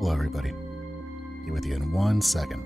Hello, everybody. Be with you in 1 second.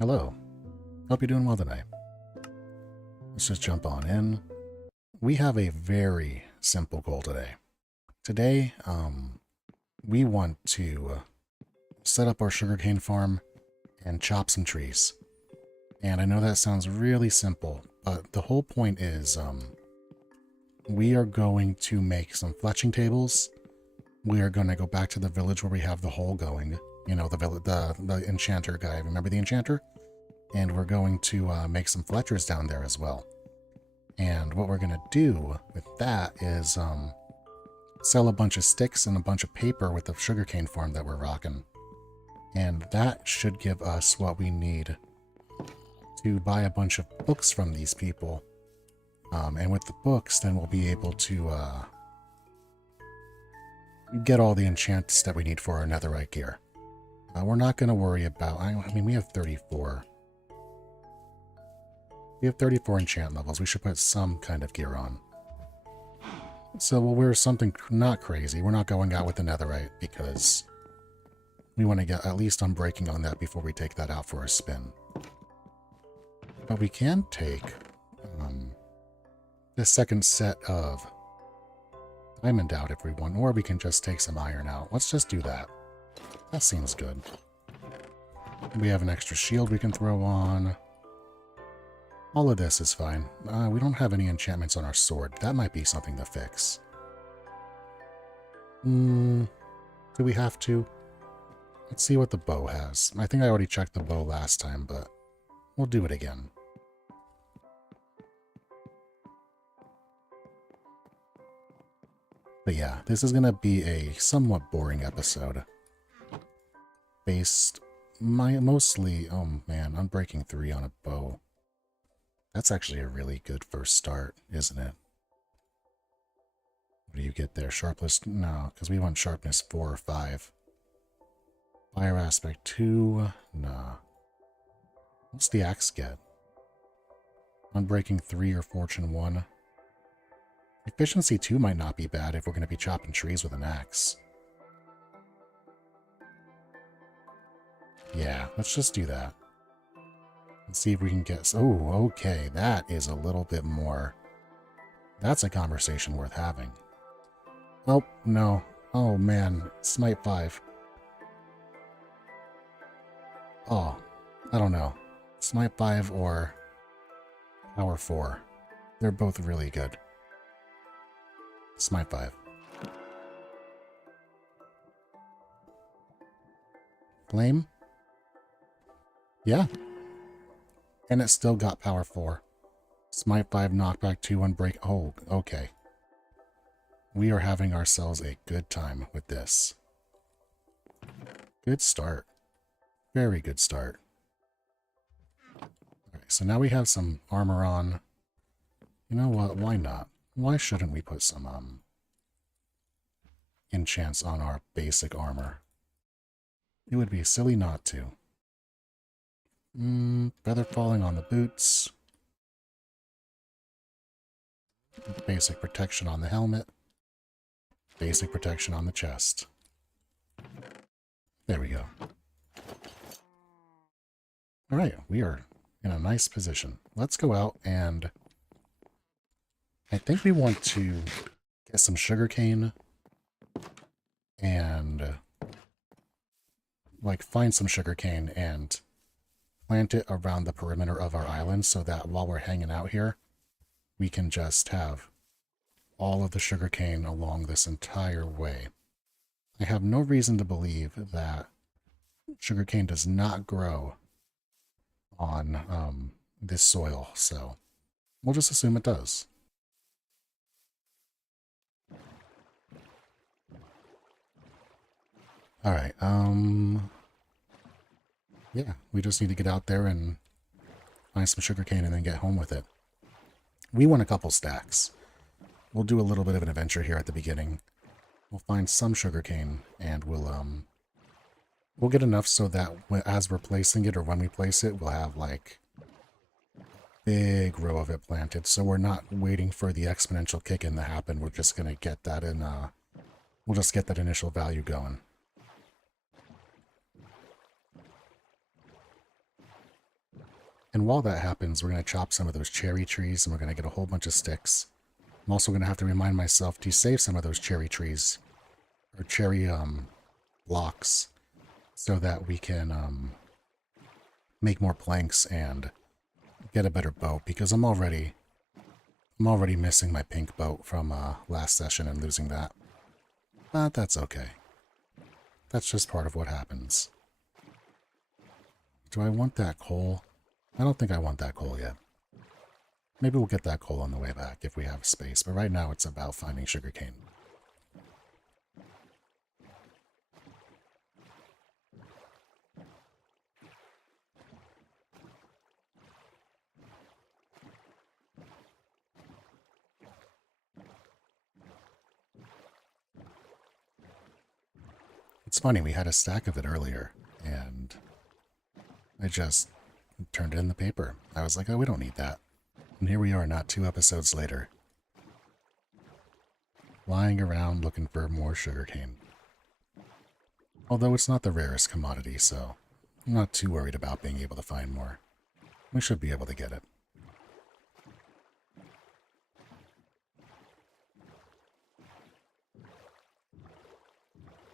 Hello. Hope you're doing well today. Let's just jump on in. We have a very simple goal today. Today, we want to set up our sugarcane farm and chop some trees. And I know that sounds really simple, but the whole point is we are going to make some fletching tables. We are going to go back to the village where we have the hole going. You know, the enchanter guy. Remember the enchanter? And we're going to make some fletchers down there as well. And what we're going to do with that is sell a bunch of sticks and a bunch of paper with the sugarcane farm that we're rocking. And that should give us what we need to buy a bunch of books from these people. And with the books, then we'll be able to get all the enchants that we need for our netherite gear. We're not going to worry about... I mean, we have 34. We have 34 enchant levels. We should put some kind of gear on. So we'll wear something not crazy. We're not going out with the netherite because we want to get at least unbreaking on that before we take that out for a spin. But we can take the second set of diamond out if we want, or we can just take some iron out. Let's just do that. That seems good. We have an extra shield we can throw on. All of this is fine. We don't have any enchantments on our sword. That might be something to fix. Do we have to? Let's see what the bow has. I think I already checked the bow last time, but we'll do it again. But yeah, this is going to be a somewhat boring episode. Based mostly... Oh man, unbreaking 3 on a bow. That's actually a really good first start, isn't it? What do you get there? Sharpness? No, because we want sharpness 4 or 5. Fire aspect 2? Nah. What's the axe get? Unbreaking 3 or fortune 1? Efficiency 2 might not be bad if we're going to be chopping trees with an axe. Yeah, let's just do that. Let's see if we can get... Oh, okay, that is a little bit more... That's a conversation worth having. Oh, no. Oh, man. Smite 5. Oh, I don't know. Smite 5 or Power 4. They're both really good. Smite 5. Flame? Yeah. And it still got Power 4. Smite 5, Knockback 2, Unbreak... Oh, okay. We are having ourselves a good time with this. Good start. Very good start. Okay, so now we have some armor on. You know what? Why not? Why shouldn't we put some enchants on our basic armor? It would be silly not to. Feather falling on the boots. Basic protection on the helmet. Basic protection on the chest. There we go. Alright, we are in a nice position. Let's go out and... I think we want to get some sugarcane and... like, find some sugarcane and plant it around the perimeter of our island so that while we're hanging out here, we can just have all of the sugarcane along this entire way. I have no reason to believe that sugarcane does not grow on this soil, so we'll just assume it does. Alright, yeah, we just need to get out there and find some sugarcane and then get home with it. We want a couple stacks. We'll do a little bit of an adventure here at the beginning. We'll find some sugarcane and we'll get enough so that as we're placing it or when we place it, we'll have like big row of it planted. So we're not waiting for the exponential kick in to happen. We're just going to get that in, we'll just get that initial value going. And while that happens, we're going to chop some of those cherry trees and we're going to get a whole bunch of sticks. I'm also going to have to remind myself to save some of those cherry trees or cherry blocks so that we can make more planks and get a better boat, because I'm already missing my pink boat from last session and losing that. But that's okay. That's just part of what happens. Do I want that coal? I don't think I want that coal yet. Maybe we'll get that coal on the way back if we have space, but right now it's about finding sugarcane. It's funny, we had a stack of it earlier, and I just turned it in the paper. I was like, oh, we don't need that. And here we are not 2 episodes later, lying around looking for more sugarcane. Although it's not the rarest commodity, so I'm not too worried about being able to find more. We should be able to get it.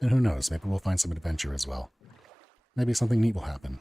And who knows, maybe we'll find some adventure as well. Maybe something neat will happen.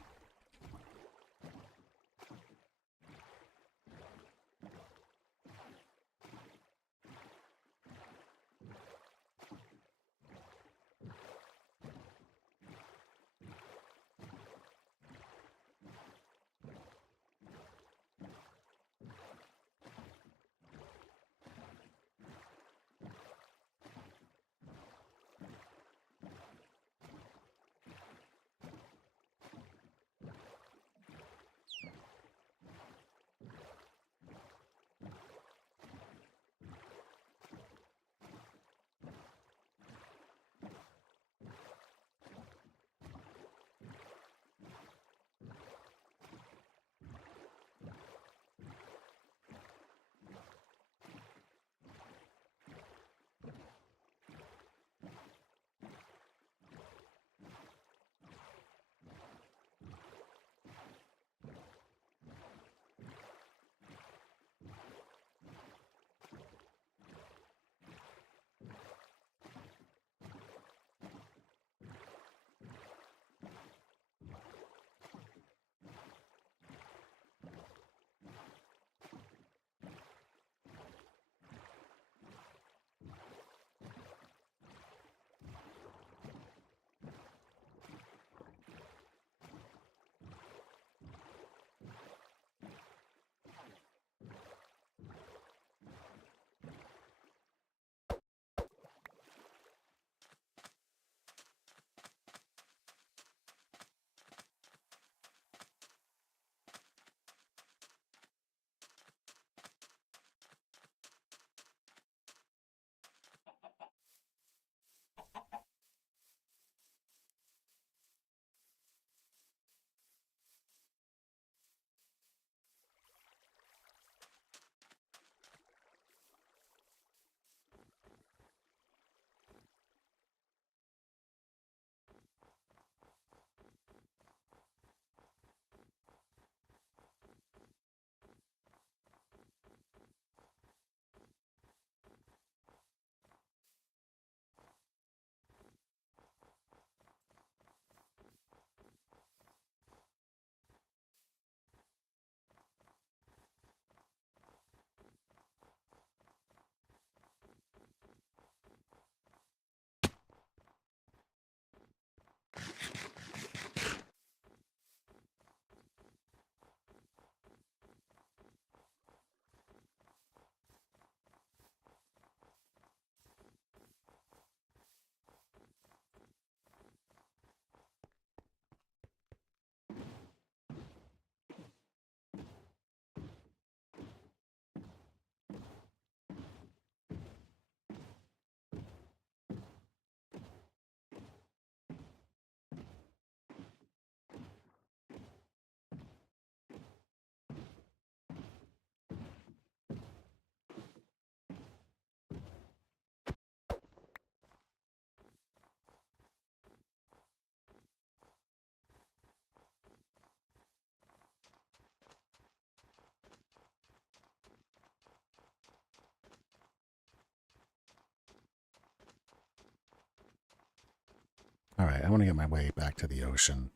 I want to get my way back to the ocean.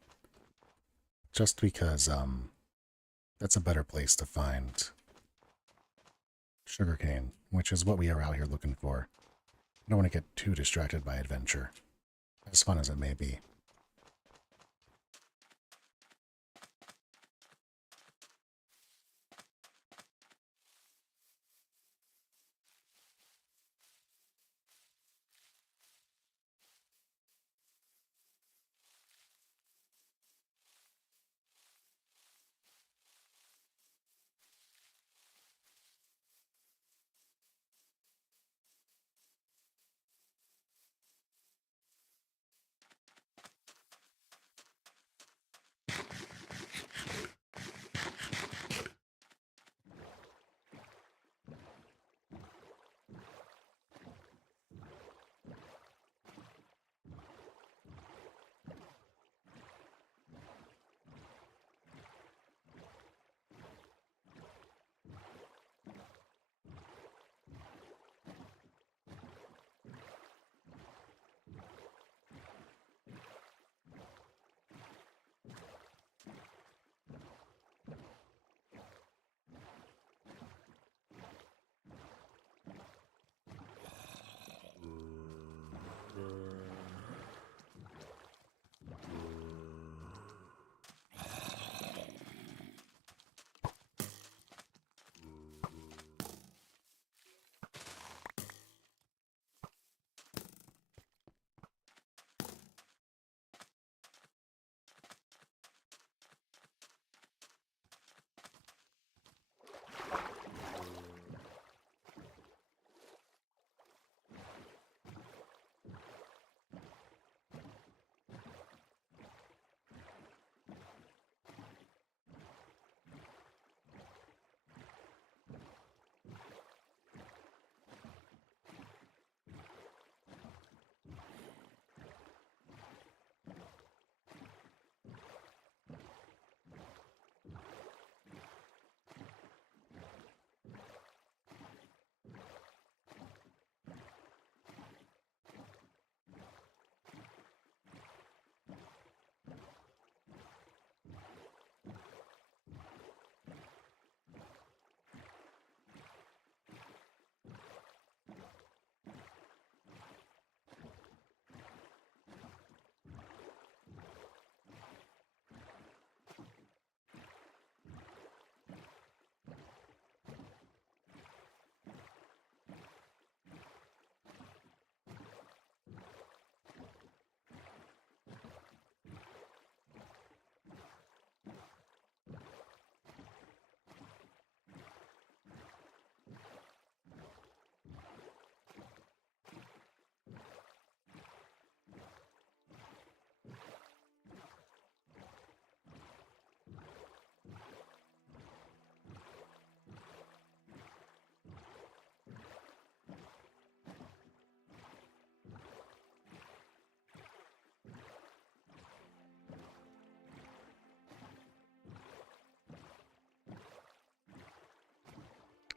Just because, that's a better place to find sugarcane, which is what we are out here looking for. I don't want to get too distracted by adventure, as fun as it may be.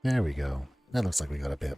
There we go. That looks like we got a bit.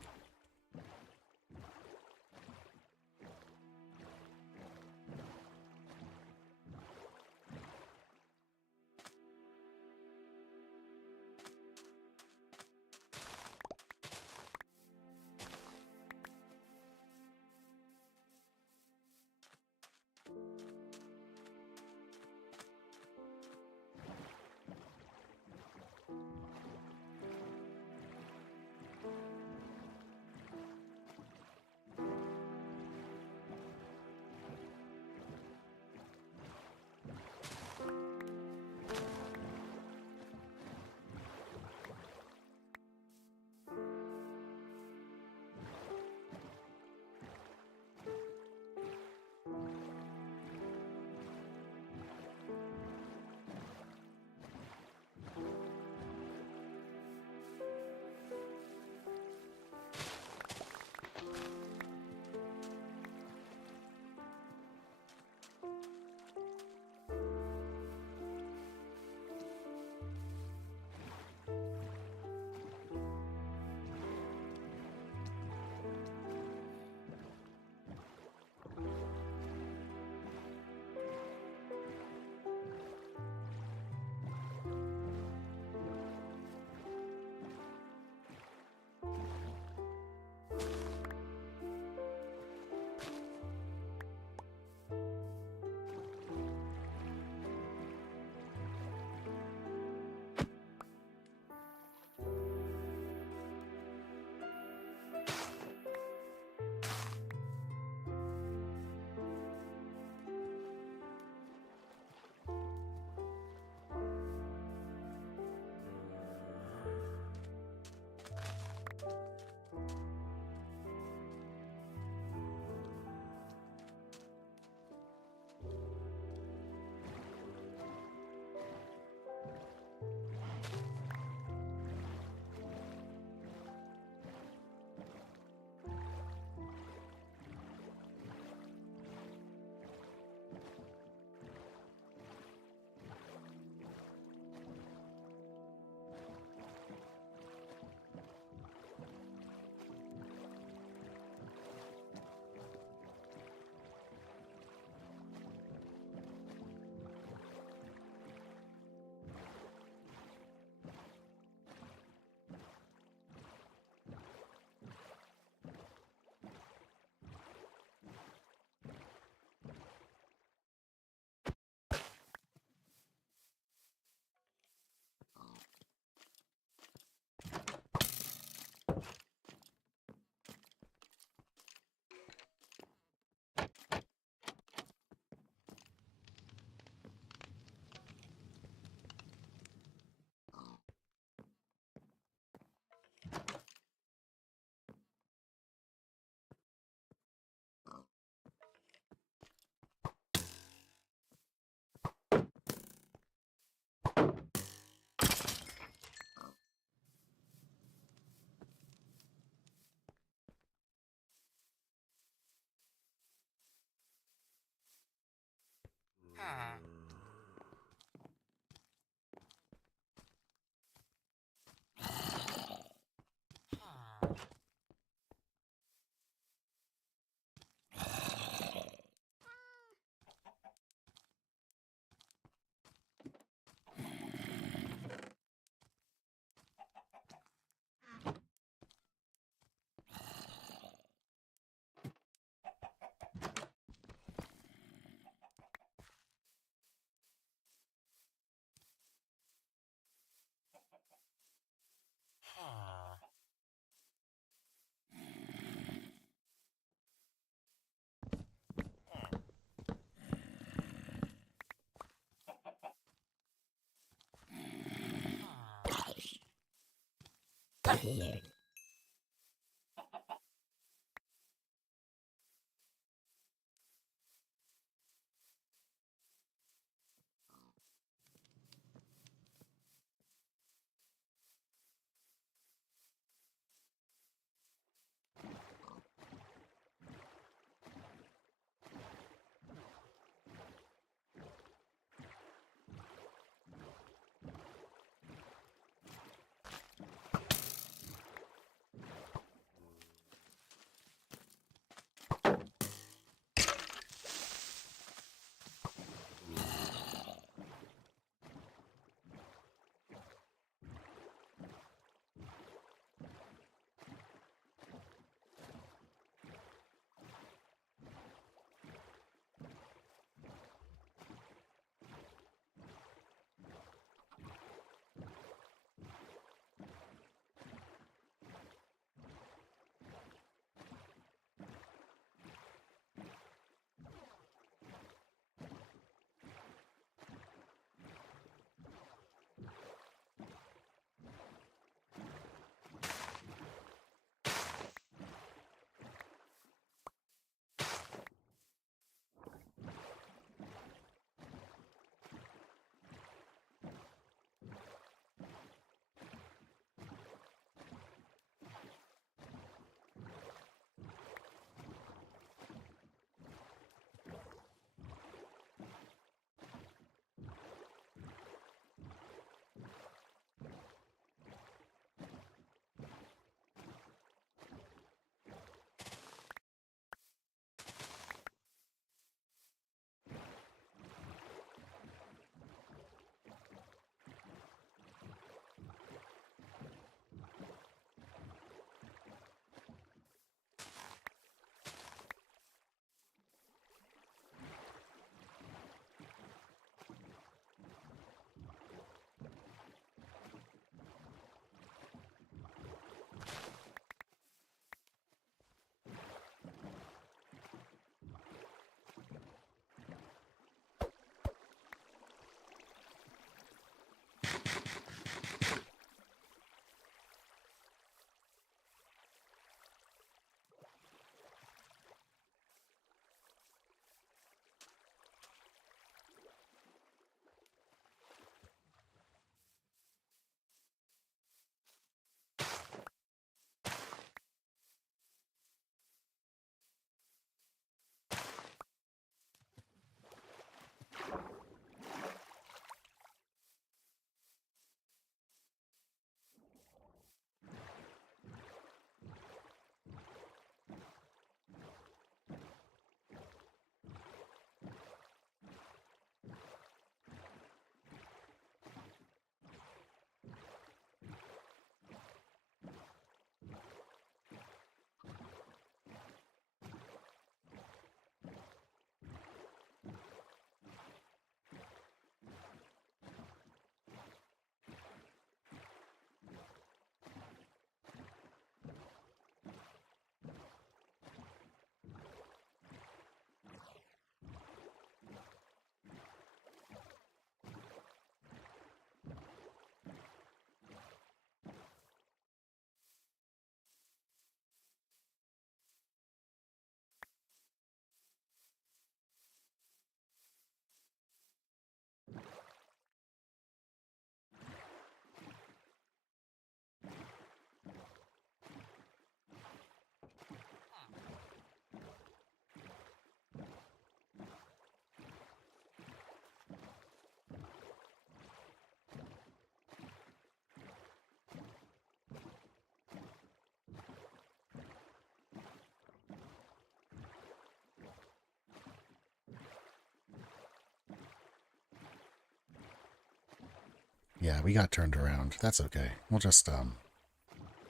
Yeah, we got turned around. That's okay.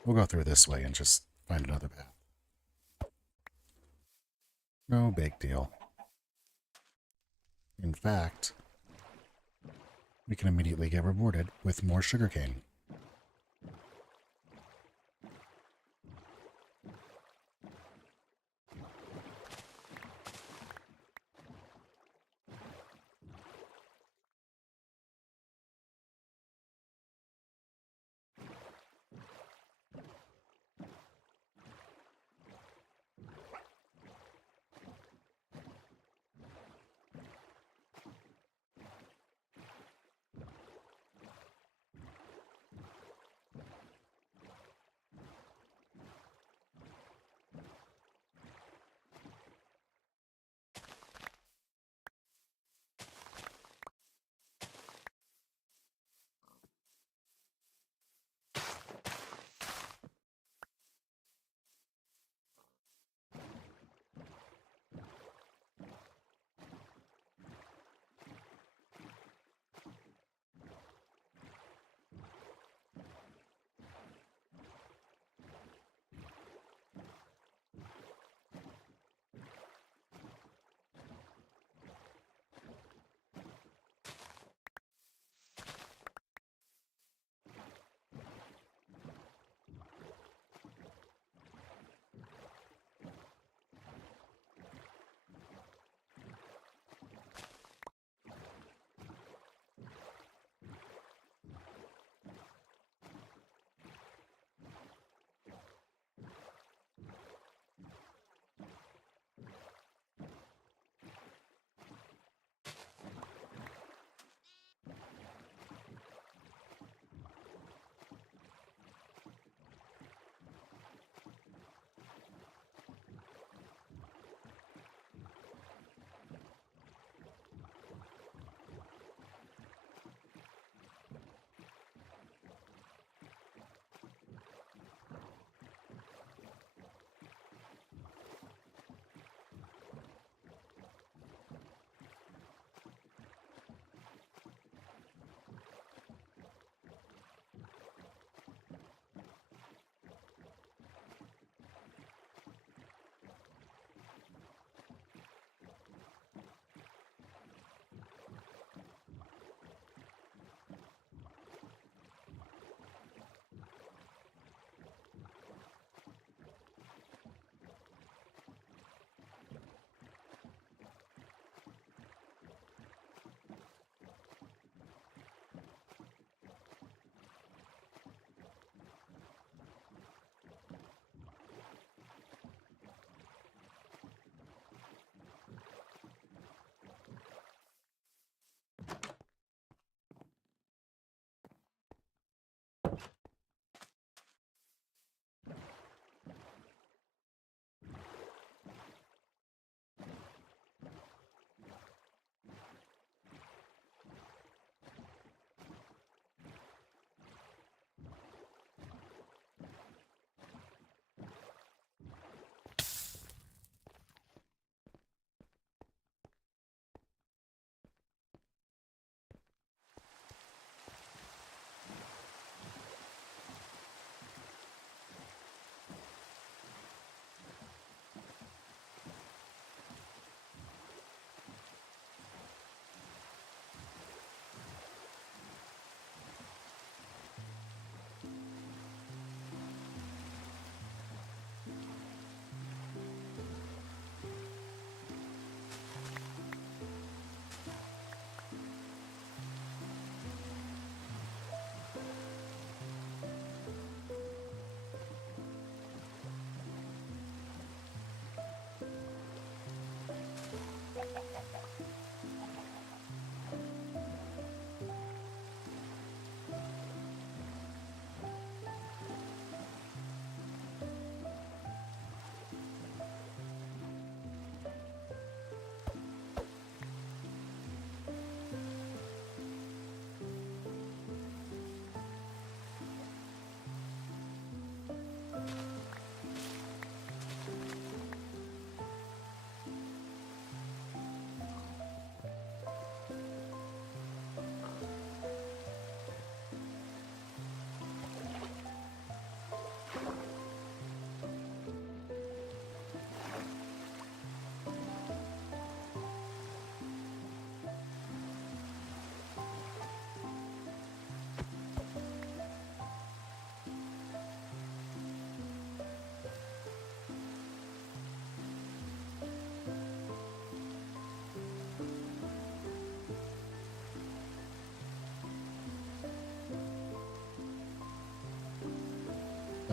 We'll go through this way and just find another path. No big deal. In fact, we can immediately get rewarded with more sugarcane.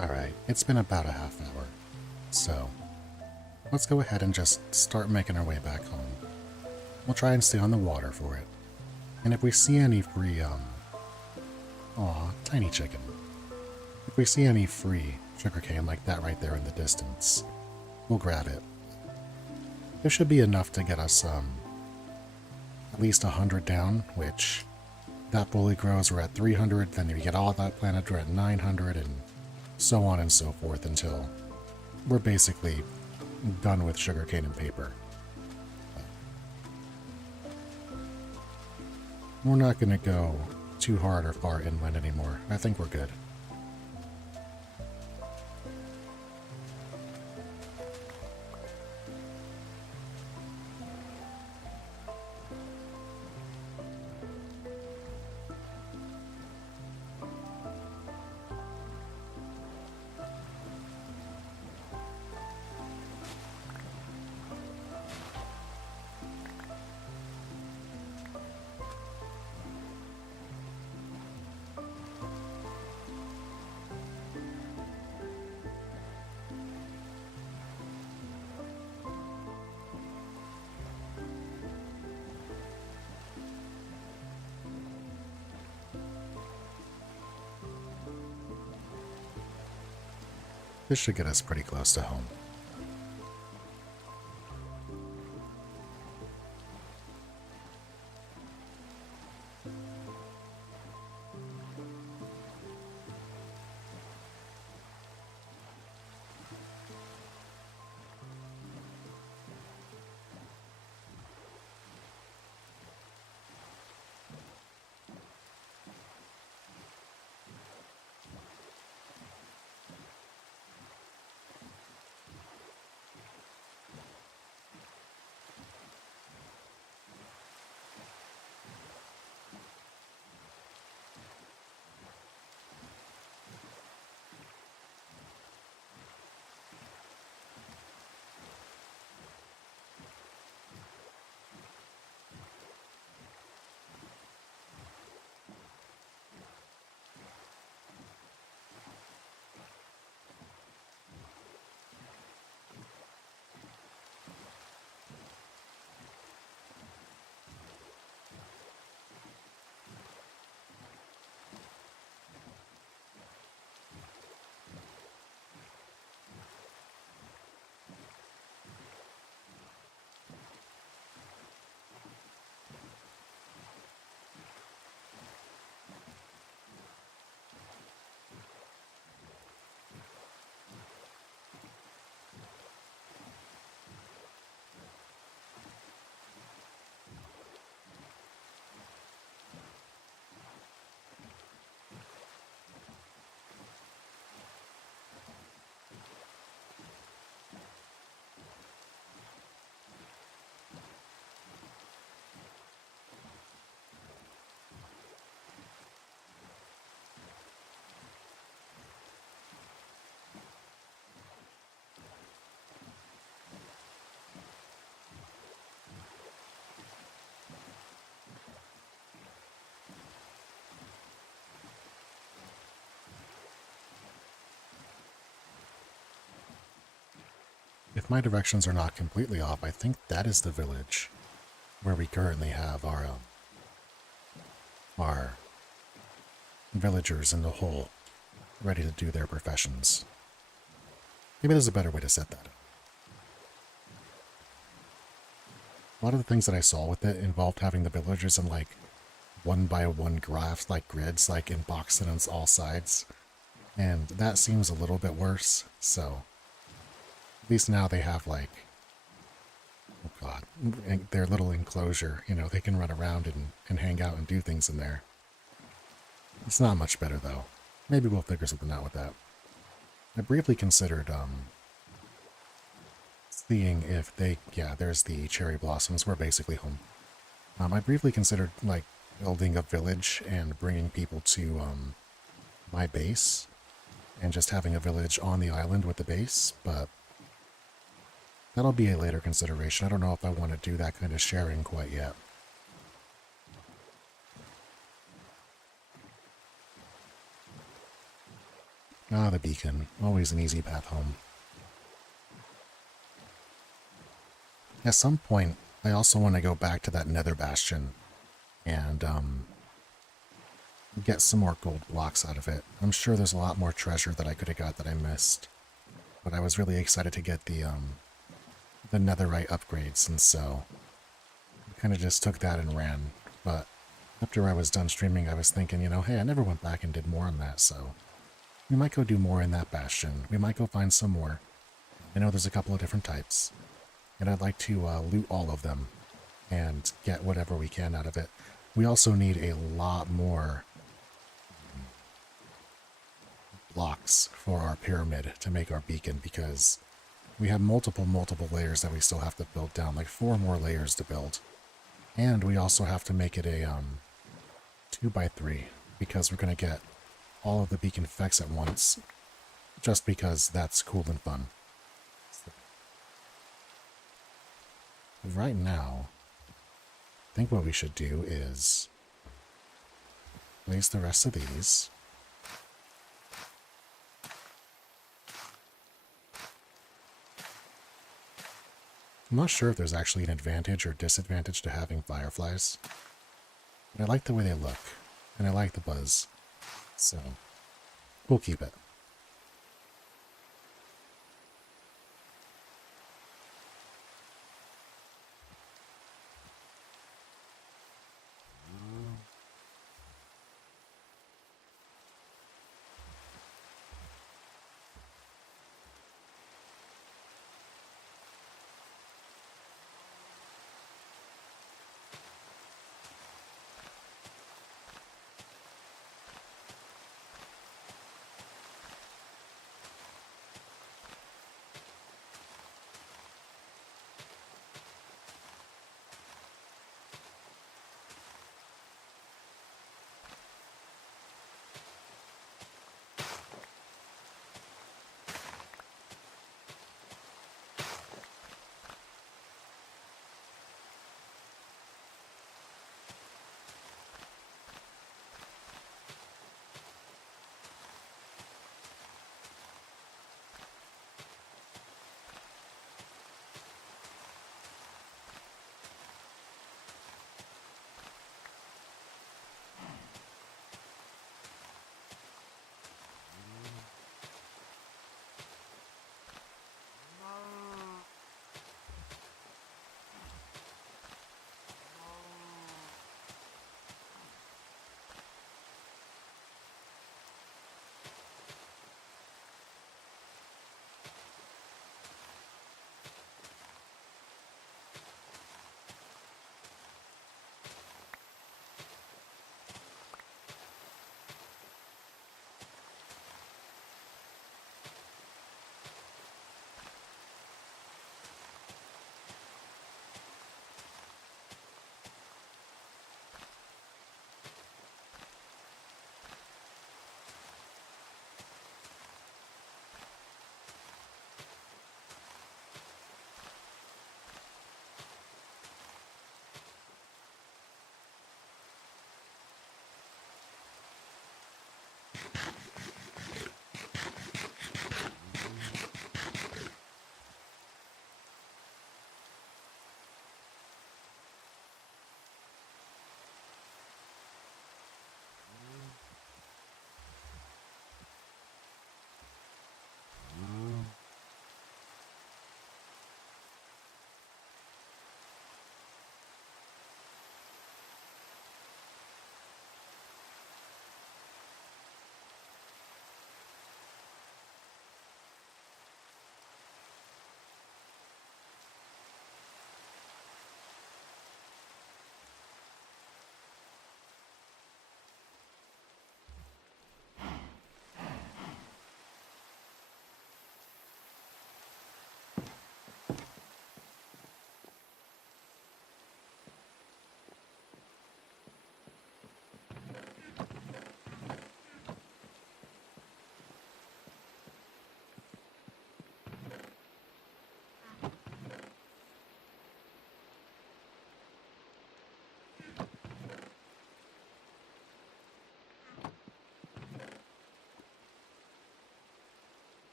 Alright, it's been about a half hour, so let's go ahead and just start making our way back home. We'll try and stay on the water for it. And if we see any free, aw, tiny chicken. If we see any free sugarcane like that right there in the distance, we'll grab it. There should be enough to get us, at least 100 down, which that fully grows, we're at 300, then if you get all that planted, we're at 900, and so on and so forth until we're basically done with sugarcane and paper. We're not going to go too hard or far inland anymore. I think we're good. This should get us pretty close to home. If my directions are not completely off, I think that is the village where we currently have our villagers in the hole ready to do their professions. Maybe there's a better way to set that up. A lot of the things that I saw with it involved having the villagers in like one by one graphs, like grids, like in boxed on all sides. And that seems a little bit worse, so at least now they have like, oh god, their little enclosure, you know, they can run around and hang out and do things in there. It's not much better though. Maybe we'll figure something out with that. I briefly considered, seeing if they, yeah, there's the cherry blossoms, we're basically home. I briefly considered, like, building a village and bringing people to, my base, and just having a village on the island with the base, but that'll be a later consideration. I don't know if I want to do that kind of sharing quite yet. Ah, the beacon. Always an easy path home. At some point, I also want to go back to that nether bastion and get some more gold blocks out of it. I'm sure there's a lot more treasure that I could have got that I missed. But I was really excited to get the netherite upgrades, and so I kind of just took that and ran. But after I was done streaming, I was thinking, hey, I never went back and did more on that, so we might go do more in that bastion. We might go find some more. I know there's a couple of different types, and I'd like to loot all of them and get whatever we can out of it. We also need a lot more blocks for our pyramid to make our beacon, because we have multiple layers that we still have to build down, like 4 more layers to build. And we also have to make it a 2x3, because we're going to get all of the beacon effects at once, just because that's cool and fun. Right now, I think what we should do is place the rest of these. I'm not sure if there's actually an advantage or disadvantage to having fireflies, but I like the way they look, and I like the buzz, so we'll keep it.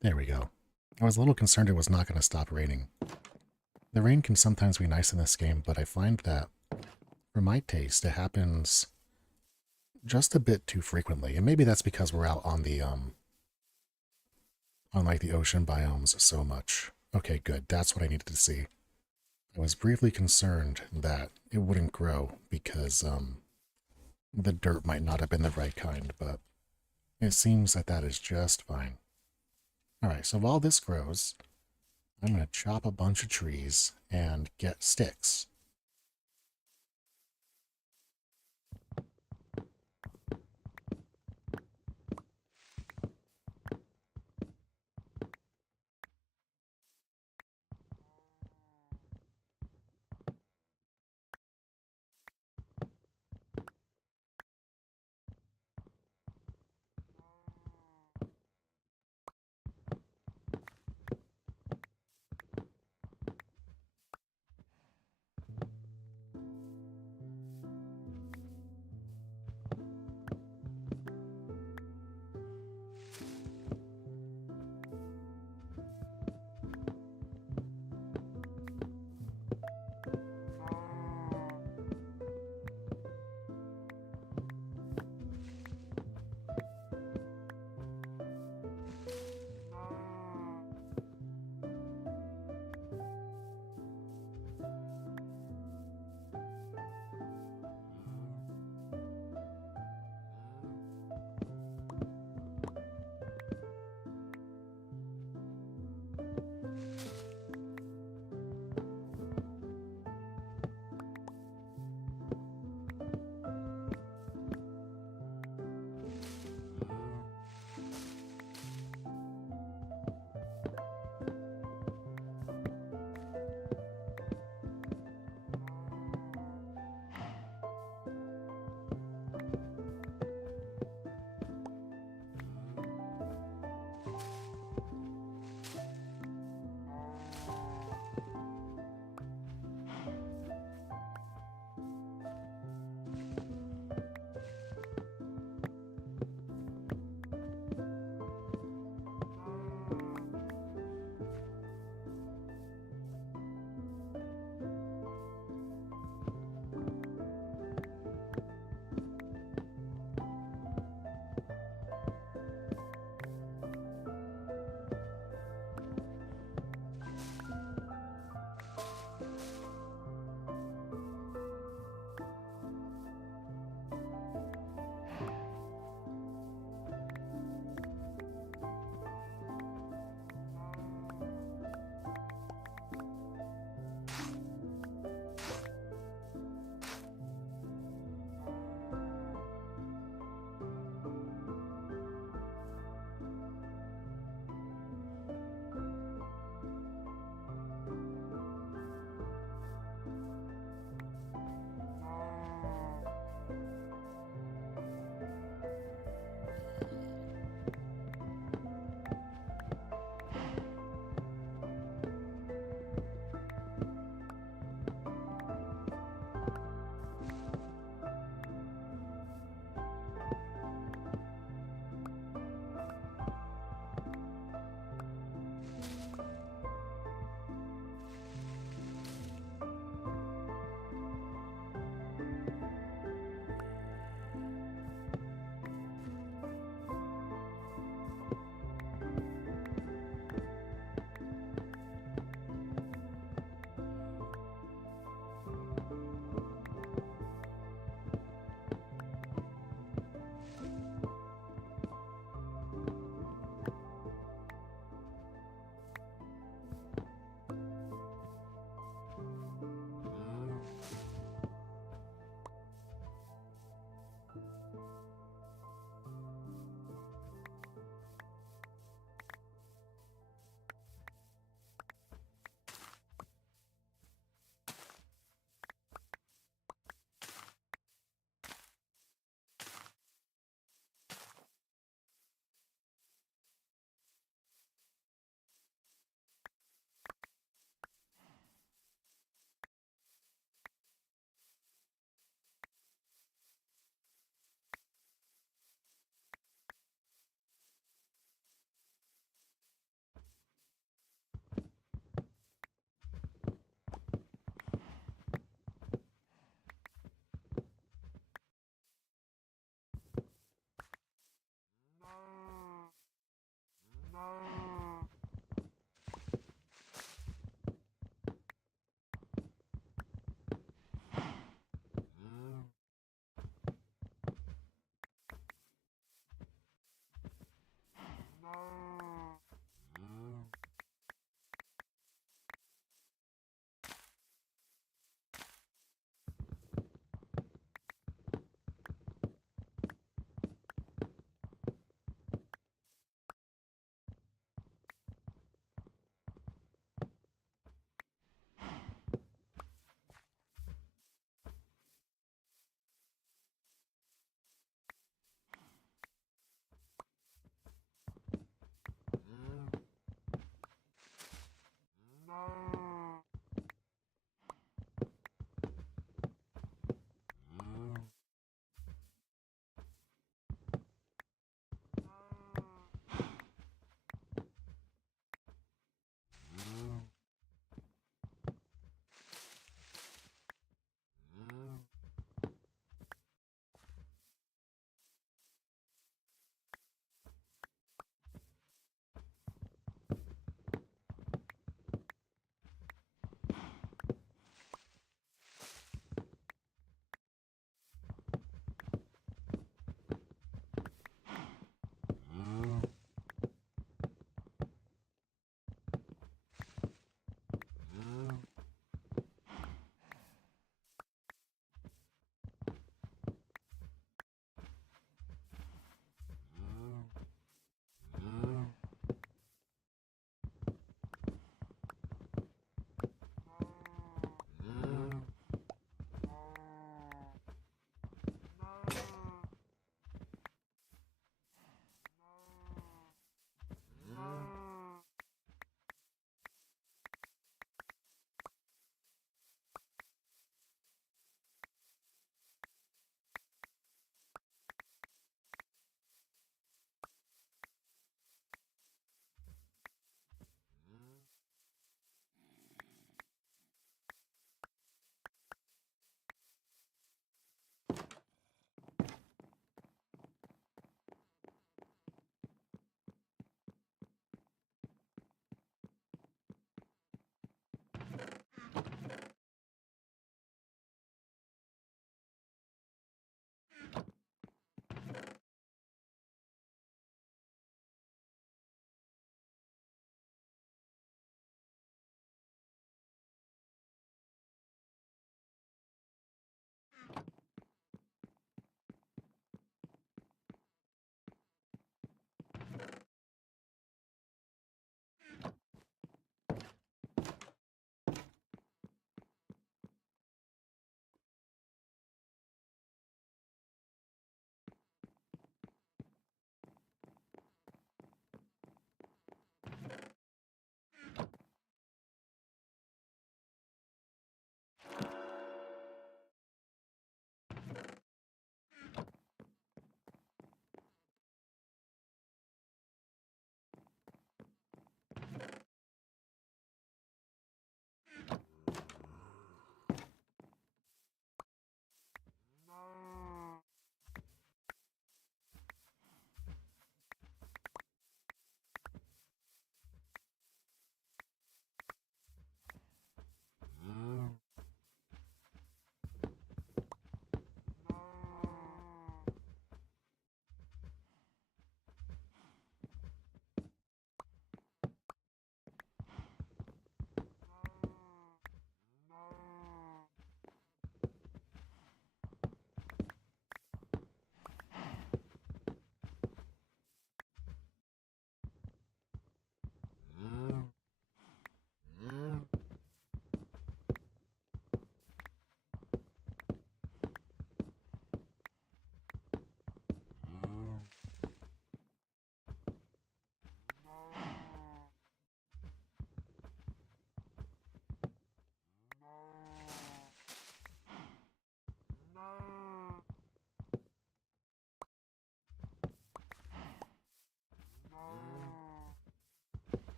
There we go. I was a little concerned it was not going to stop raining. The rain can sometimes be nice in this game, but I find that, for my taste, it happens just a bit too frequently. And maybe that's because we're out on the, on like the ocean biomes so much. Okay, good. That's what I needed to see. I was briefly concerned that it wouldn't grow because, the dirt might not have been the right kind, but it seems that that is just fine. Alright, so while this grows, I'm going to chop a bunch of trees and get sticks.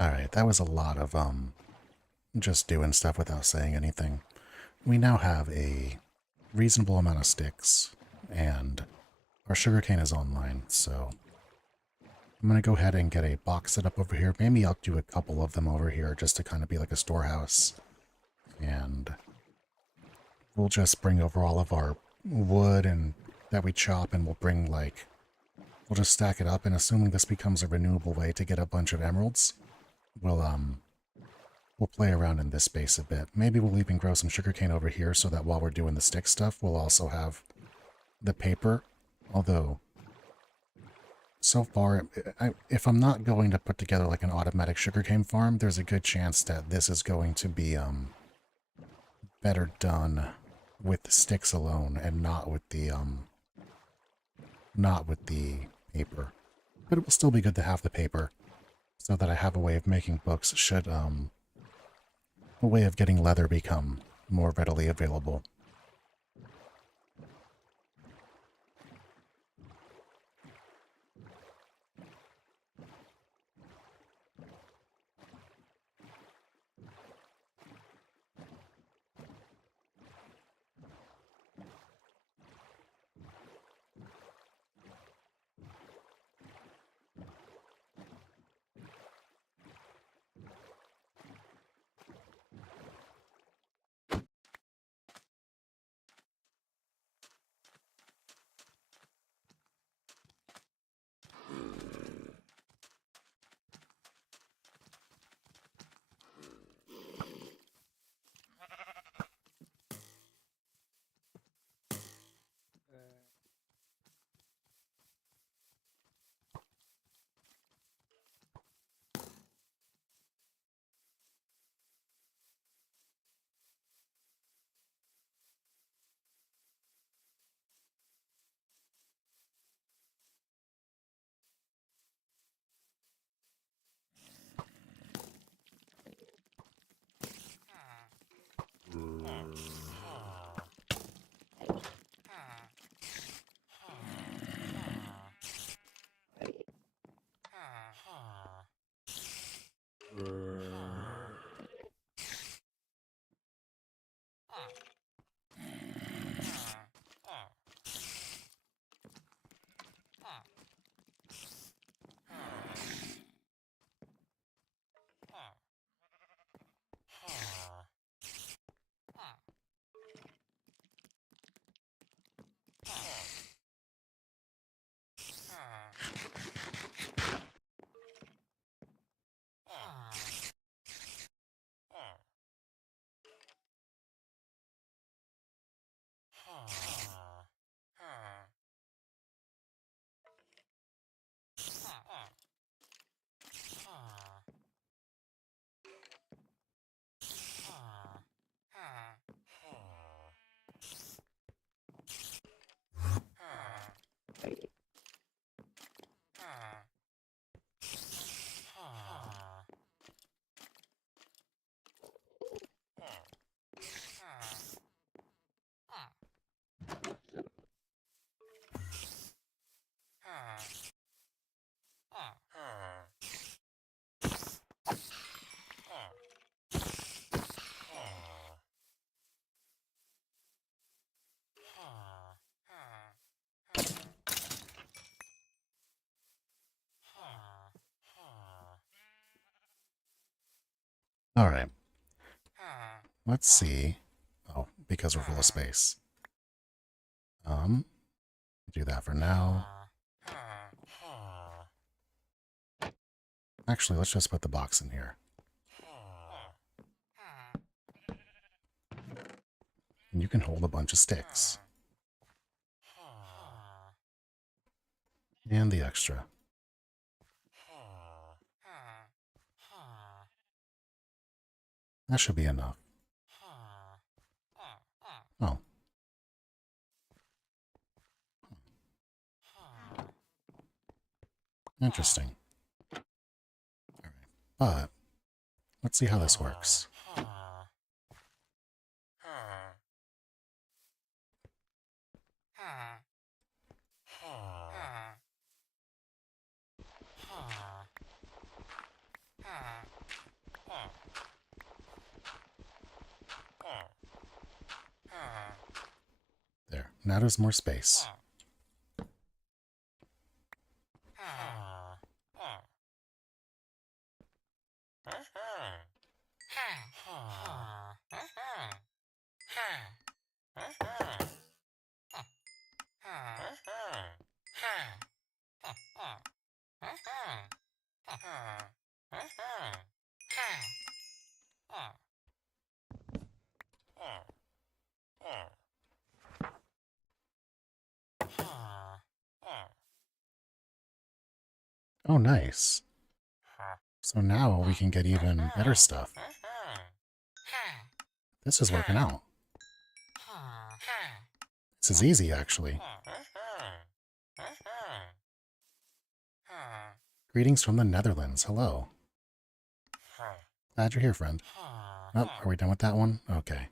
Alright, that was a lot of, just doing stuff without saying anything. We now have a reasonable amount of sticks, and our sugarcane is online, so I'm going to go ahead and get a box set up over here. Maybe I'll do a couple of them over here just to kind of be like a storehouse. And we'll just bring over all of our wood and that we chop, and we'll bring like, we'll just stack it up, and assuming this becomes a renewable way to get a bunch of emeralds, we'll play around in this space a bit. Maybe we'll even grow some sugarcane over here so that while we're doing the stick stuff, we'll also have the paper. Although, so far, if I'm not going to put together like an automatic sugarcane farm, there's a good chance that this is going to be better done with the sticks alone and not with the paper. But it will still be good to have the paper so that I have a way of making books should a way of getting leather become more readily available. Alright, let's see. Oh, because we're full of space. Do that for now. Actually, let's just put the box in here. And you can hold a bunch of sticks. And the extra. That should be enough. Oh. Interesting. Alright, but let's see how this works. now there's more space. Oh, nice. So now we can get even better stuff. This is working out. This is easy, actually. Greetings from the Netherlands. Hello. Glad you're here, friend. Oh, are we done with that one? Okay.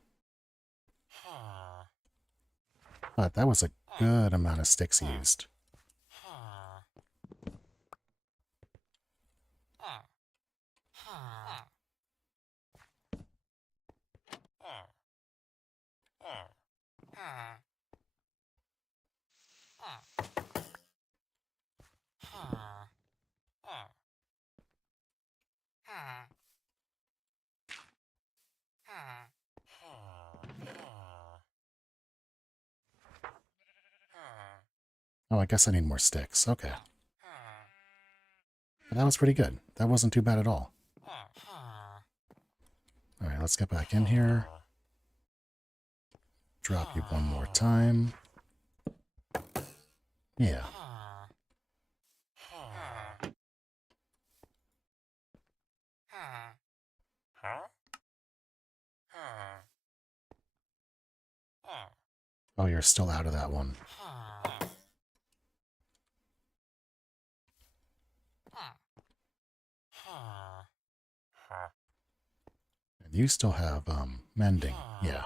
But that was a good amount of sticks used. Oh, I guess I need more sticks. Okay. But that was pretty good. That wasn't too bad at all. Alright, let's get back in here. Drop you one more time. Yeah. Oh, you're still out of that one. And you still have, mending. Yeah.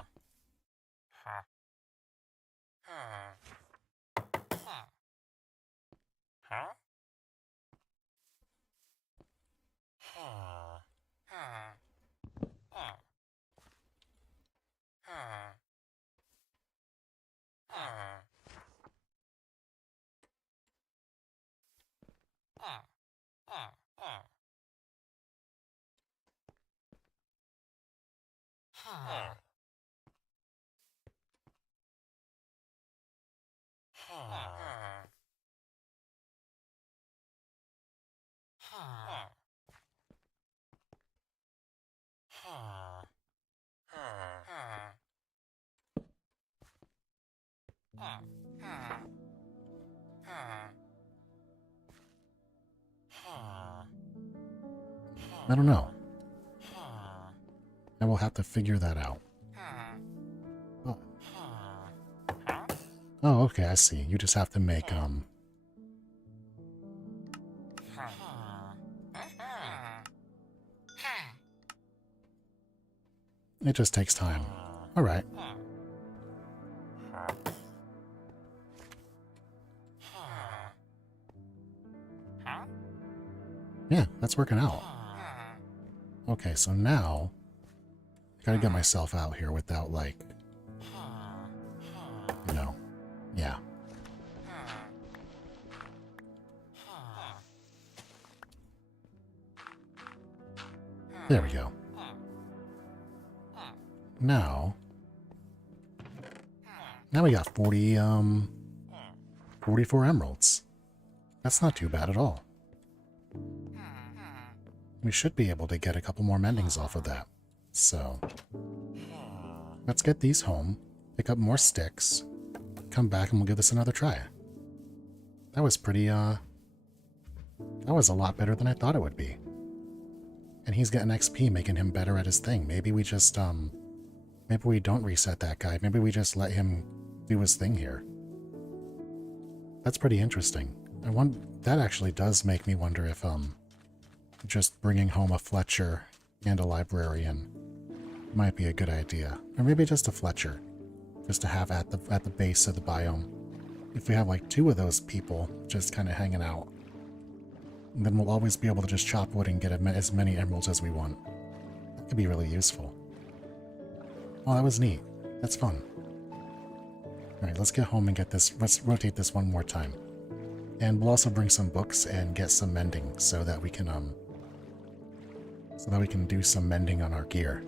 I don't know. I will have to figure that out. Oh, oh okay, I see. You just have to make, It just takes time. Alright. Yeah, that's working out. Okay, so now I gotta get myself out here without, like, you know, yeah. There we go. Now we got 44 emeralds. That's not too bad at all. We should be able to get a couple more mendings off of that. So, let's get these home, pick up more sticks, come back and we'll give this another try. That was pretty, that was a lot better than I thought it would be. And he's getting XP, making him better at his thing. Maybe we just, maybe we don't reset that guy. Maybe we just let him do his thing here. That's pretty interesting. That actually does make me wonder if, just bringing home a Fletcher and a librarian might be a good idea. Or maybe just a Fletcher, just to have at the base of the biome. If we have like 2 of those people just kind of hanging out, then we'll always be able to just chop wood and get as many emeralds as we want. That could be really useful. Oh, that was neat. That's fun. Alright, let's get home and get this. Let's rotate this one more time. And we'll also bring some books and get some mending so that we can do some mending on our gear.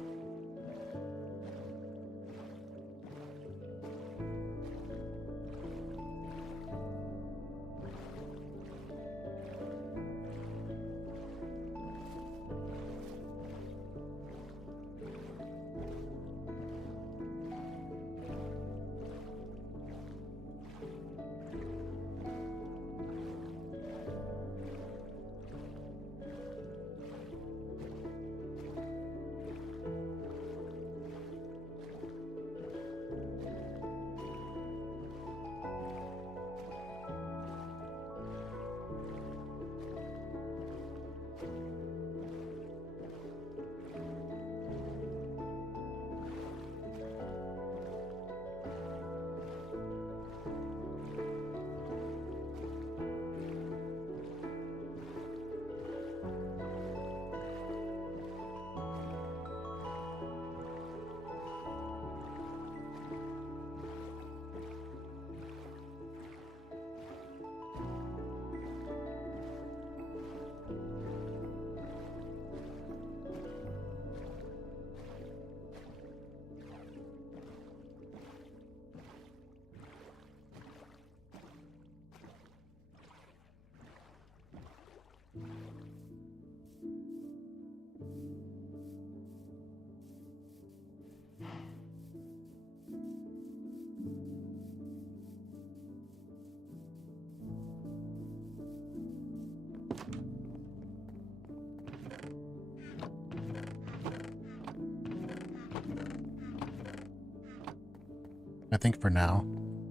I think for now,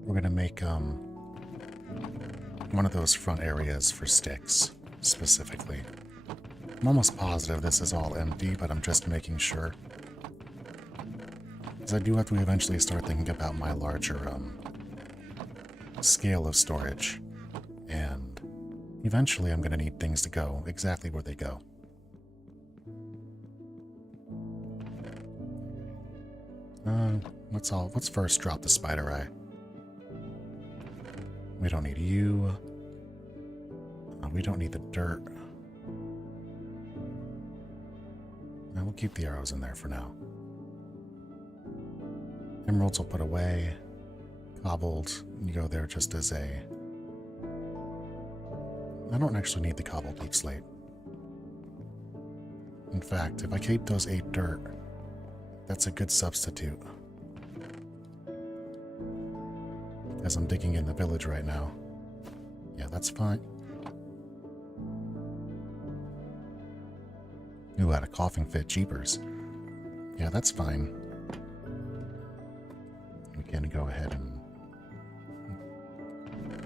we're going to make one of those front areas for sticks, specifically. I'm almost positive this is all empty, but I'm just making sure. Because I do have to eventually start thinking about my larger scale of storage. And eventually I'm going to need things to go exactly where they go. Let's first drop the spider eye. We don't need you. We don't need the dirt. Now we'll keep the arrows in there for now. Emeralds we'll put away. Cobbled, you go there just as a... I don't actually need the cobbled deep slate. In fact, if I keep those 8 dirt, that's a good substitute. As I'm digging in the village right now. Yeah, that's fine. Ooh, had a coughing fit, jeepers. Yeah, that's fine. We can go ahead and...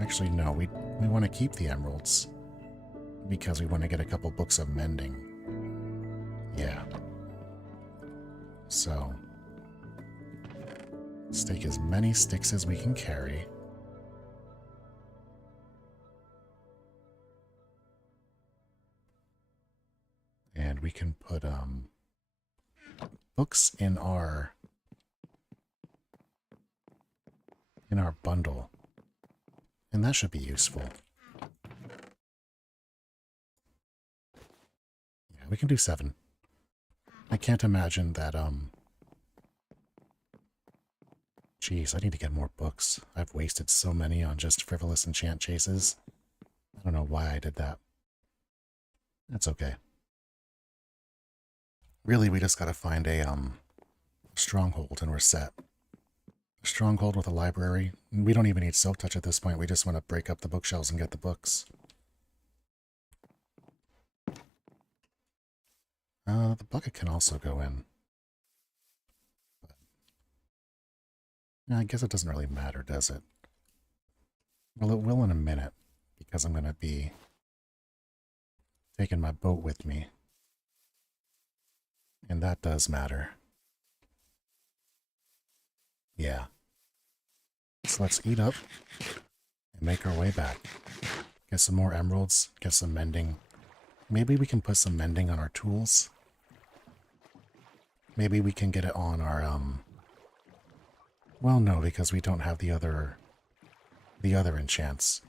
Actually, no, we want to keep the emeralds. Because we want to get a couple books of mending. Yeah. So... let's take as many sticks as we can carry. And we can put books in our bundle. And that should be useful. Yeah, we can do 7. I can't imagine that Jeez, I need to get more books. I've wasted so many on just frivolous enchant chases. I don't know why I did that. That's okay. Really, we just gotta find a stronghold and we're set. A stronghold with a library. We don't even need silk touch at this point. We just want to break up the bookshelves and get the books. The bucket can also go in. I guess it doesn't really matter, does it? Well, it will in a minute, because I'm going to be taking my boat with me. And that does matter. Yeah. So let's eat up and make our way back. Get some more emeralds, get some mending. Maybe we can put some mending on our tools. Maybe we can get it on our, Well, no, because we don't have the other enchants.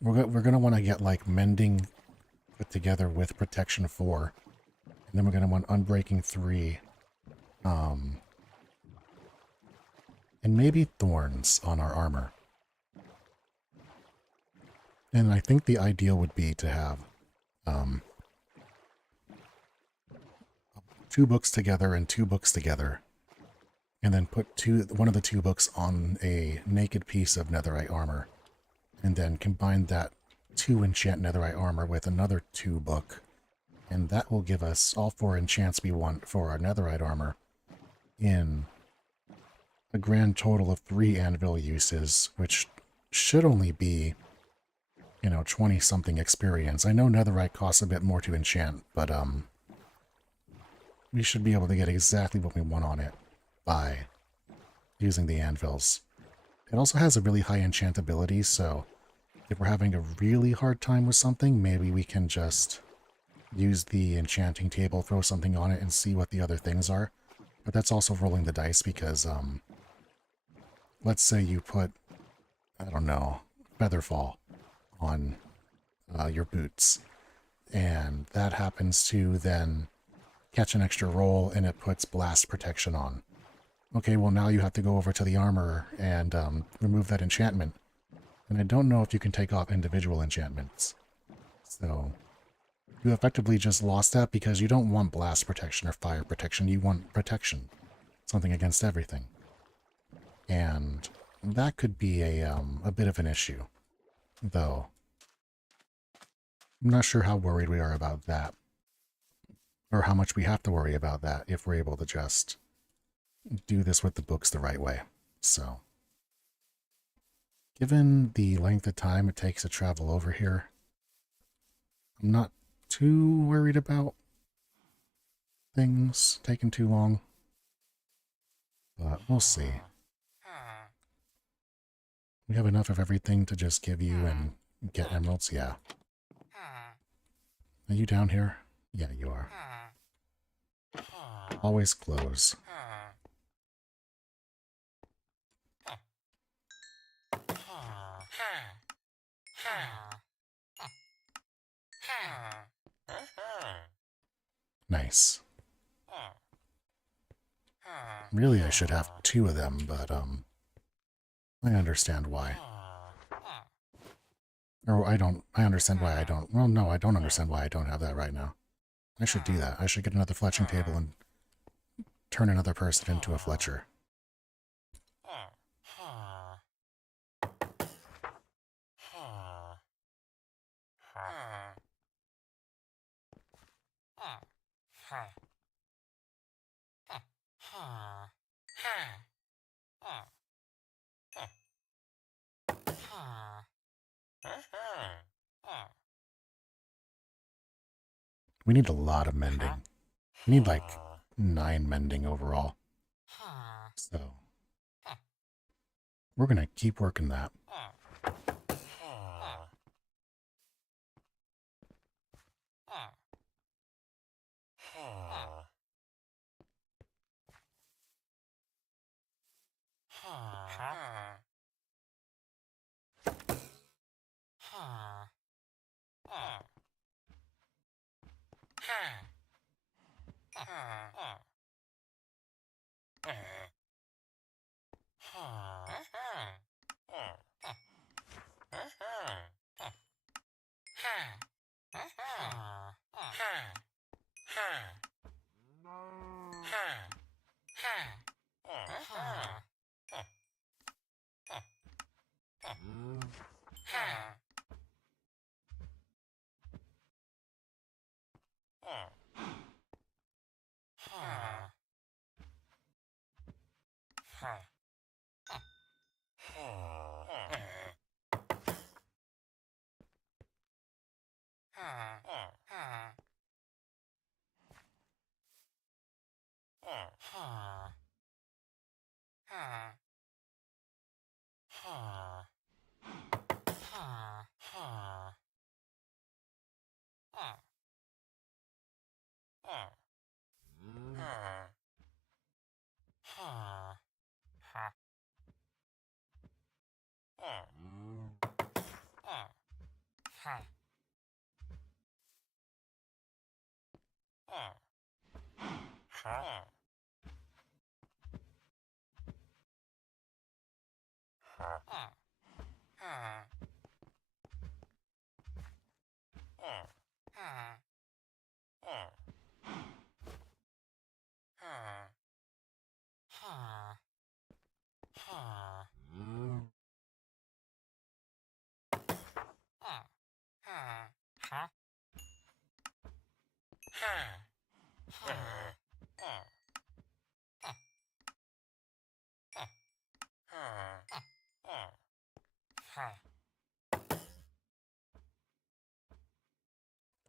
We're gonna want to get like Mending put together with Protection 4, and then we're gonna want Unbreaking 3, and maybe Thorns on our armor. And I think the ideal would be to have 2 books together and 2 books together, and then put one of the 2 books on a naked piece of netherite armor, and then combine that 2 enchant netherite armor with another 2 book, and that will give us all 4 enchants we want for our netherite armor in a grand total of 3 anvil uses, which should only be, 20-something experience. I know netherite costs a bit more to enchant, but we should be able to get exactly what we want on it by using the anvils. It also has a really high enchantability, so if we're having a really hard time with something, maybe we can just use the enchanting table, throw something on it, and see what the other things are. But that's also rolling the dice because, let's say you put, I don't know, Featherfall on your boots, and that happens to then catch an extra roll, and it puts Blast Protection on. Okay, well now you have to go over to the armor and remove that enchantment. And I don't know if you can take off individual enchantments. So you effectively just lost that because you don't want Blast Protection or Fire Protection, you want Protection. Something against everything. And that could be a bit of an issue, though. I'm not sure how worried we are about that, or how much we have to worry about that if we're able to just do this with the books the right way. So, given the length of time it takes to travel over here, I'm not too worried about things taking too long, but we'll see. We have enough of everything to just give you and get emeralds? Yeah. Are you down here? Yeah, you are. Always close. Nice. Really, I should have 2 of them, but, I understand why. Or I understand why I don't. Well, no, I don't understand why I don't have that right now. I should do that. I should get another fletching table and turn another person into a fletcher. We need a lot of mending. We need like 9 mending overall. So, we're gonna keep working that.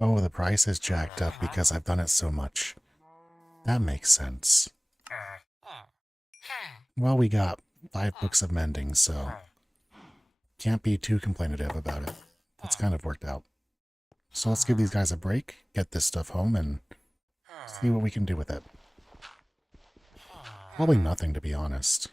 Oh, the price is jacked up because I've done it so much. That makes sense. Well, we got 5 books of mending, so can't be too complainative about it. It's kind of worked out. So let's give these guys a break, get this stuff home, and see what we can do with it. Probably nothing, to be honest.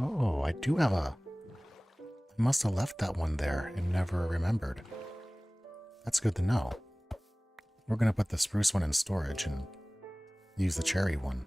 Oh, I do have a... I must have left that one there and never remembered. That's good to know. We're going to put the spruce one in storage and use the cherry one.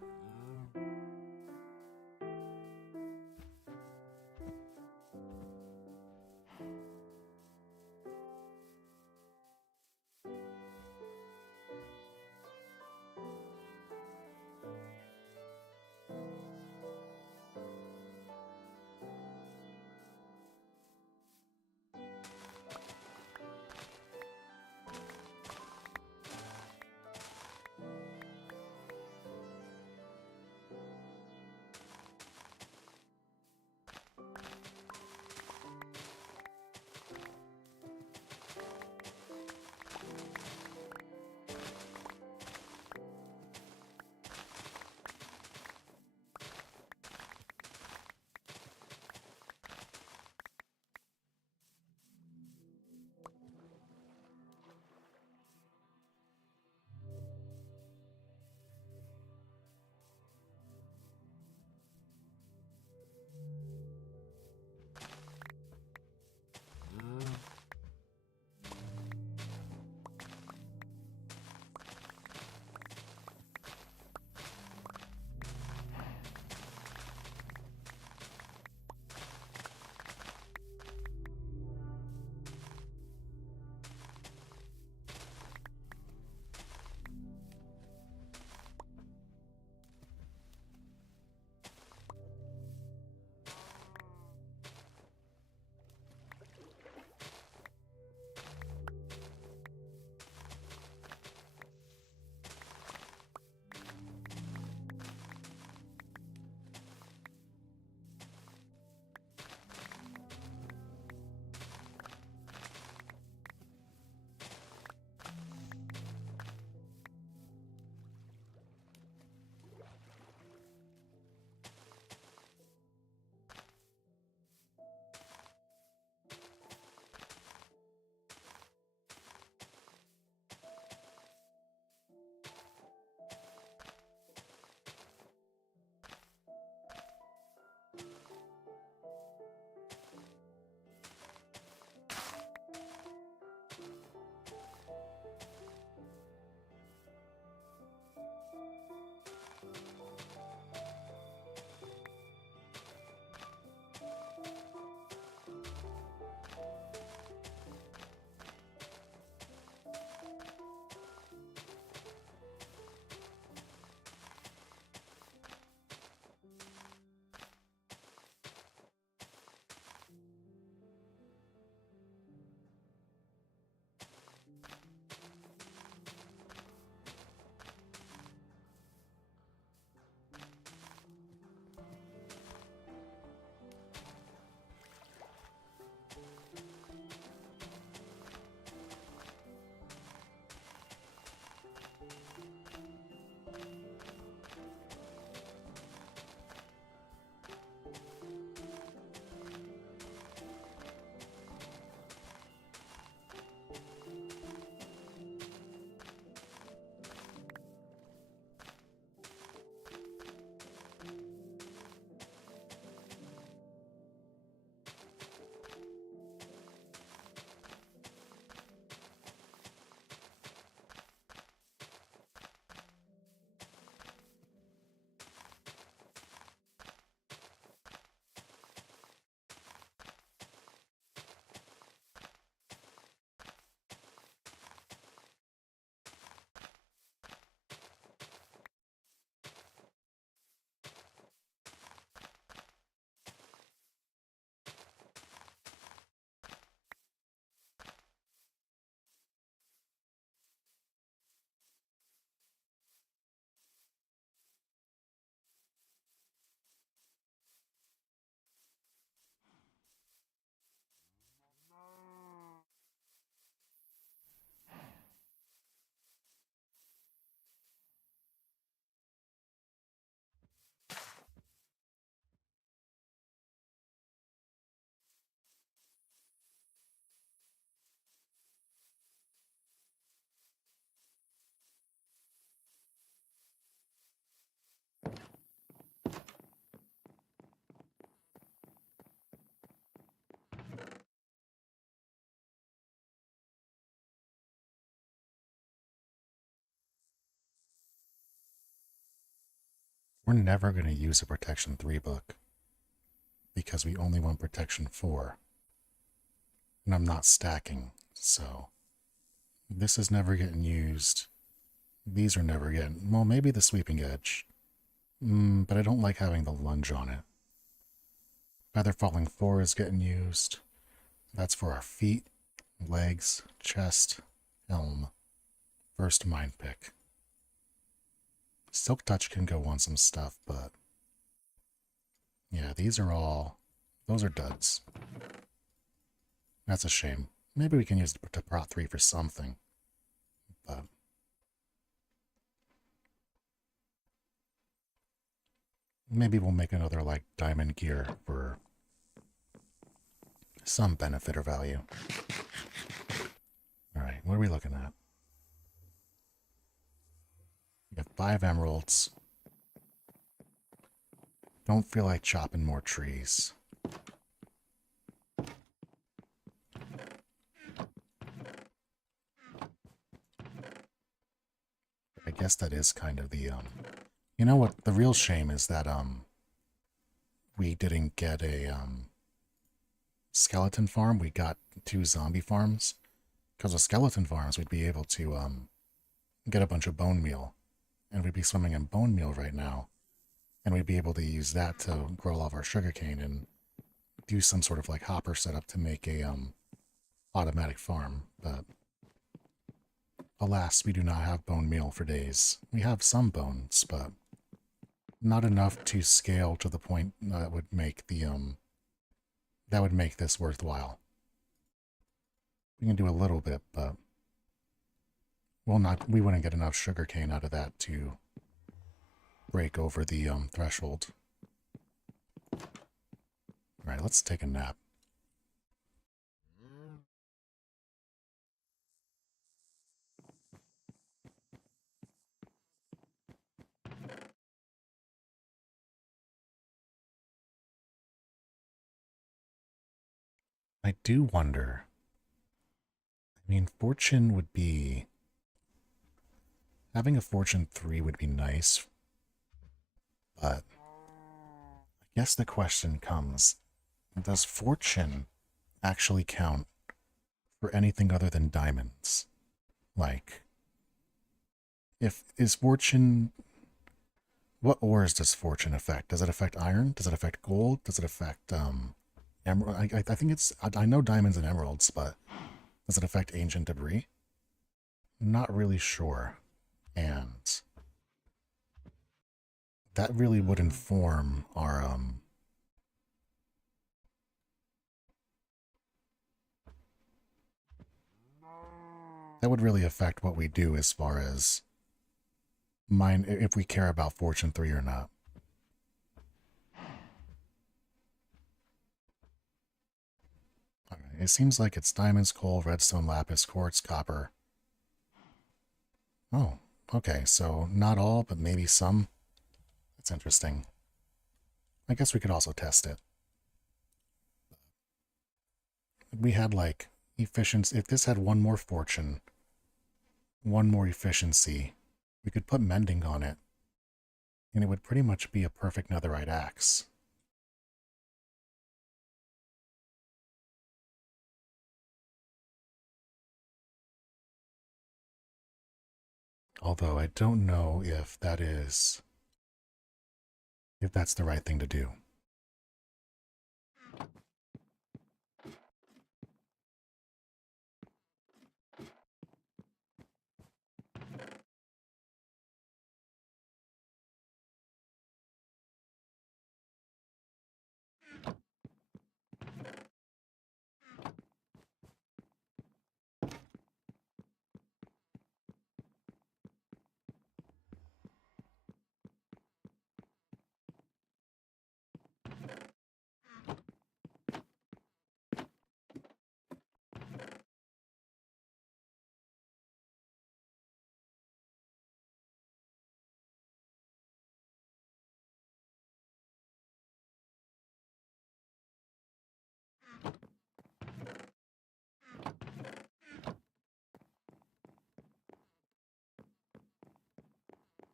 We're never going to use a protection 3 book because we only want protection 4. And I'm not stacking, so this is never getting used. These are never getting... Well, maybe the sweeping edge. But I don't like having the lunge on it. Feather Falling 4 is getting used. That's for our feet, legs, chest, helm. First mind pick. Silk Touch can go on some stuff, but... yeah, these are all... those are duds. That's a shame. Maybe we can use the Prot 3 for something. But... maybe we'll make another, like, diamond gear for some benefit or value. Alright, what are we looking at? We have 5 emeralds. Don't feel like chopping more trees. I guess that is kind of the, you know what, the real shame is that, we didn't get a, skeleton farm. We got 2 zombie farms. Because with skeleton farms, we'd be able to, get a bunch of bone meal. And we'd be swimming in bone meal right now. And we'd be able to use that to grow all of our sugarcane and do some sort of, like, hopper setup to make a, automatic farm. But alas, we do not have bone meal for days. We have some bones, but not enough to scale to the point that would make the, that would make this worthwhile. We can do a little bit, but we wouldn't get enough sugarcane out of that to break over the, threshold. Alright, let's take a nap. I do wonder. I mean, fortune would be... having a fortune 3 would be nice. But I guess the question comes, does fortune actually count for anything other than diamonds? Like, is fortune... what ores does fortune affect? Does it affect iron? Does it affect gold? Does it affect, emerald? I think it's... I know diamonds and emeralds, but does it affect ancient debris? Not really sure. And that really would inform our, that would really affect what we do as far as mine, if we care about Fortune 3 or not. Alright, it seems like it's diamonds, coal, redstone, lapis, quartz, copper. Oh, okay, so not all, but maybe some. That's interesting. I guess we could also test it. We had, like, efficiency. If this had one more fortune, one more efficiency, we could put mending on it, and it would pretty much be a perfect netherite axe. Although I don't know if that's the right thing to do.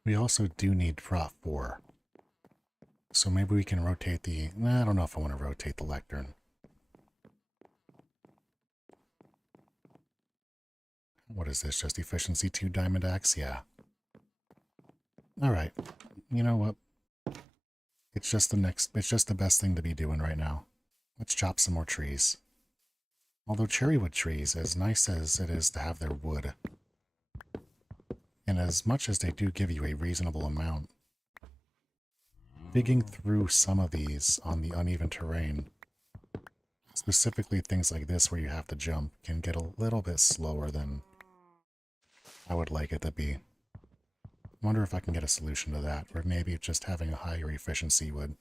We also do need Prot 4. So maybe we can rotate the... I don't know if I want to rotate the lectern. What is this? Just efficiency 2 diamond axe? Yeah. Alright. You know what? It's just the best thing to be doing right now. Let's chop some more trees. Although cherrywood trees, as nice as it is to have their wood, and as much as they do give you a reasonable amount, digging through some of these on the uneven terrain, specifically things like this where you have to jump, can get a little bit slower than I would like it to be. I wonder if I can get a solution to that, or maybe just having a higher efficiency would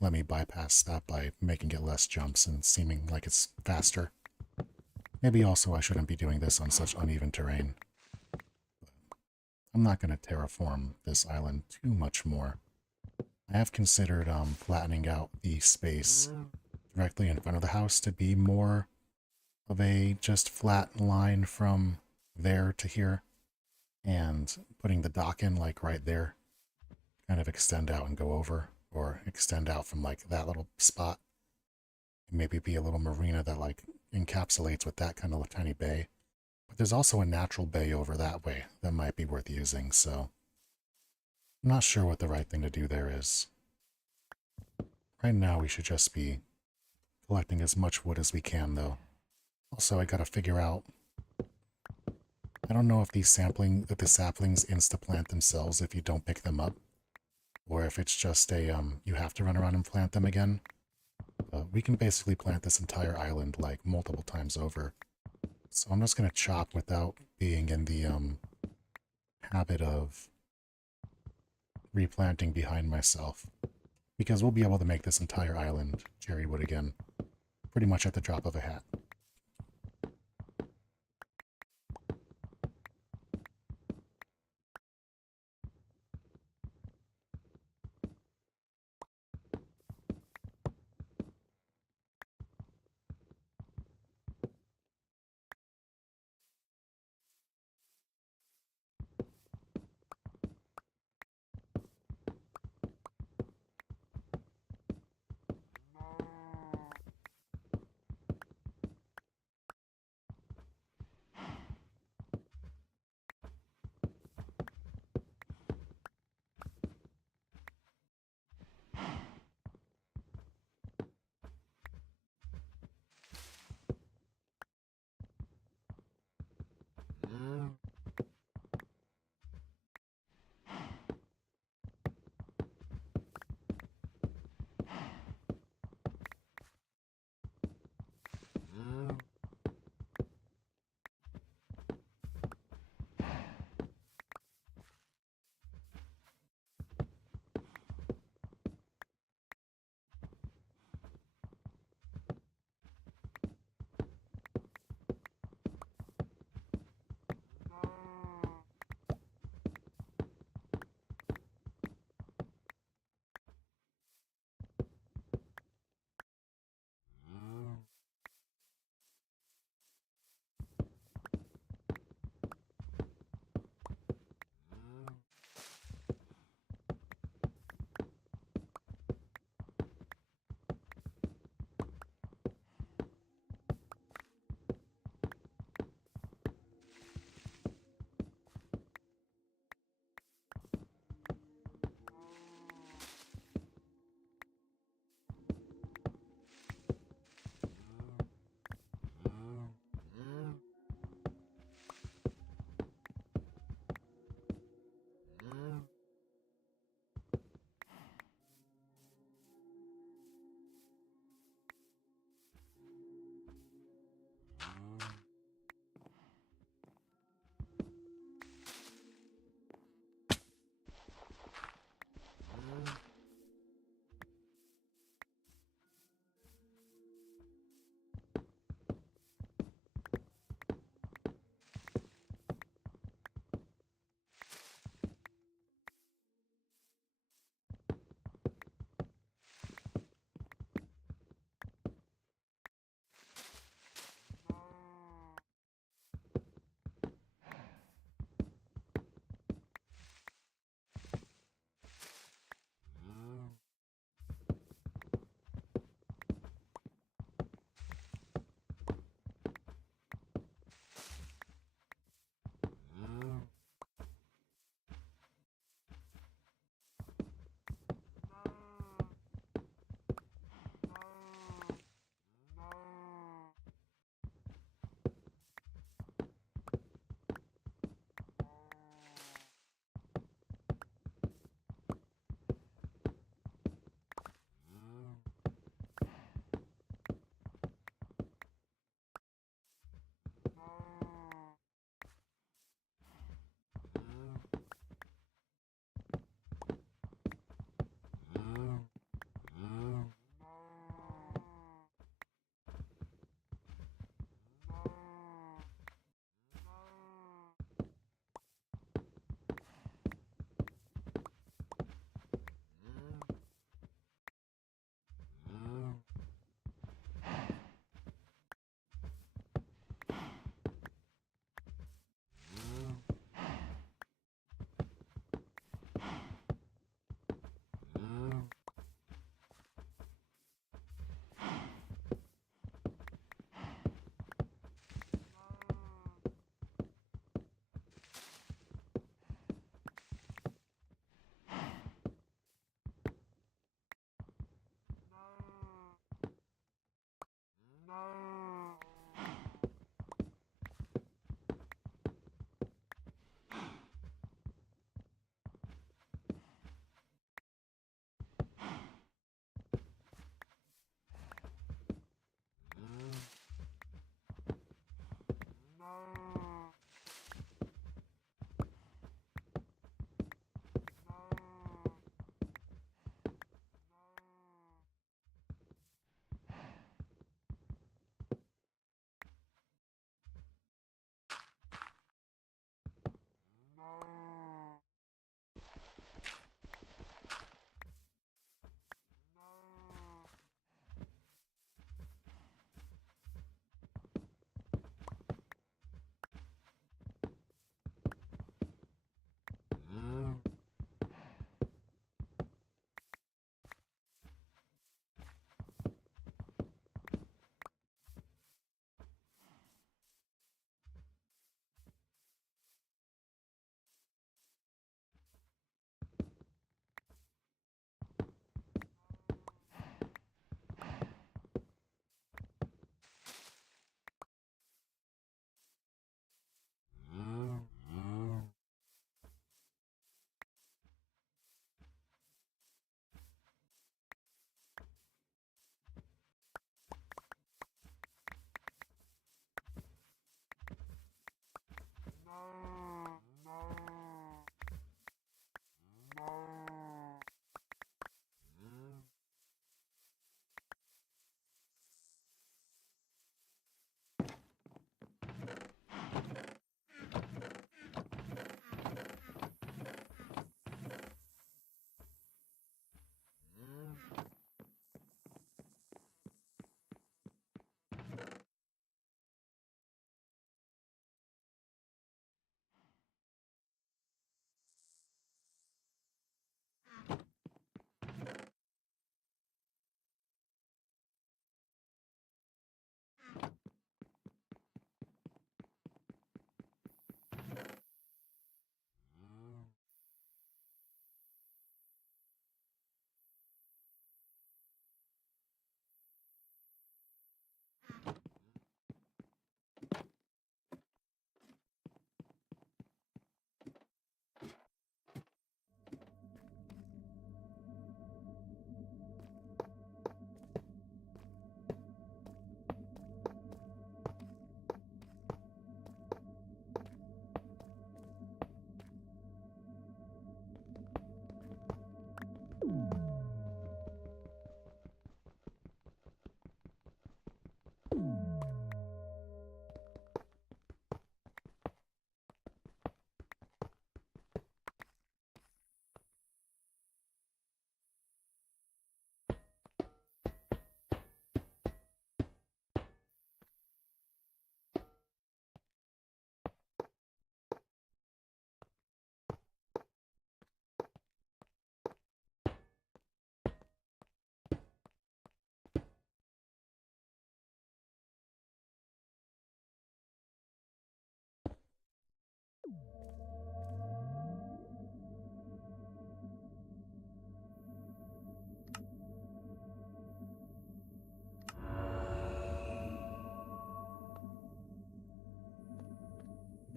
let me bypass that by making it less jumps and seeming like it's faster. Maybe also I shouldn't be doing this on such uneven terrain. I'm not going to terraform this island too much more. I have considered flattening out the space directly in front of the house to be more of a just flat line from there to here, and putting the dock in like right there, kind of extend out and go over, or extend out from like that little spot, and maybe be a little marina that like encapsulates with that kind of tiny bay. But there's also a natural bay over that way that might be worth using, so I'm not sure what the right thing to do there is. Right now we should just be collecting as much wood as we can, though. Also, I gotta figure out... I don't know if the saplings insta-plant themselves if you don't pick them up, or if it's just a, you have to run around and plant them again. We can basically plant this entire island, like, multiple times over. So I'm just gonna chop without being in the, habit of replanting behind myself. Because we'll be able to make this entire island cherrywood again, pretty much at the drop of a hat.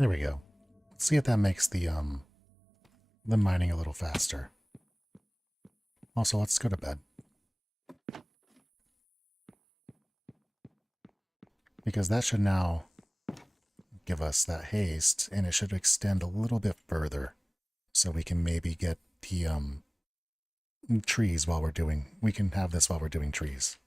There we go. Let's see if that makes the mining a little faster. Also, let's go to bed. Because that should now give us that haste, and it should extend a little bit further. So we can maybe get the trees while we're doing... We can have this while we're doing trees.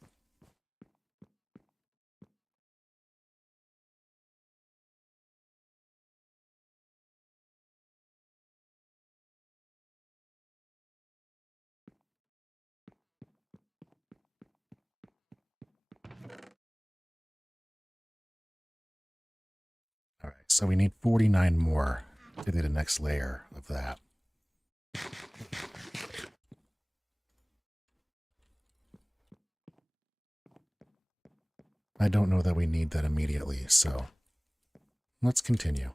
All right, so we need 49 more to do the next layer of that. I don't know that we need that immediately, so let's continue.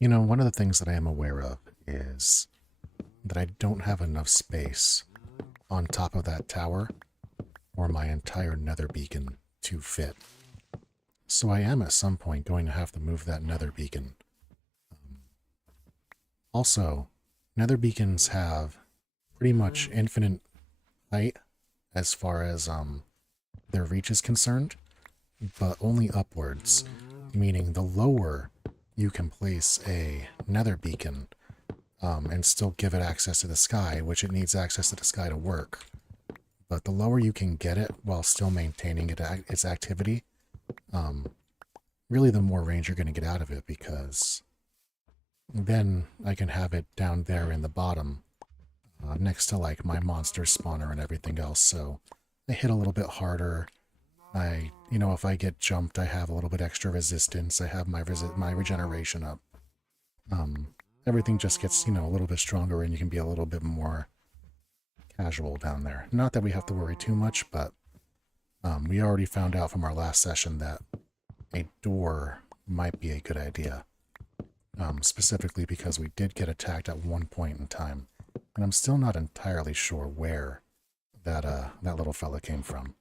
You know, one of the things that I am aware of is that I don't have enough space on top of that tower for my entire nether beacon to fit. So I am at some point going to have to move that nether beacon. Also, nether beacons have pretty much infinite height as far as their reach is concerned, but only upwards, meaning the lower you can place a nether beacon and still give it access to the sky, which it needs access to the sky to work. But the lower you can get it while still maintaining its activity, really the more range you're going to get out of it, because then I can have it down there in the bottom next to like my monster spawner and everything else, so I hit a little bit harder. If I get jumped, I have a little bit extra resistance. I have my regeneration up. Everything just gets, a little bit stronger, and you can be a little bit more casual down there. Not that we have to worry too much, but we already found out from our last session that a door might be a good idea. Specifically because we did get attacked at one point in time, and I'm still not entirely sure where that little fella came from.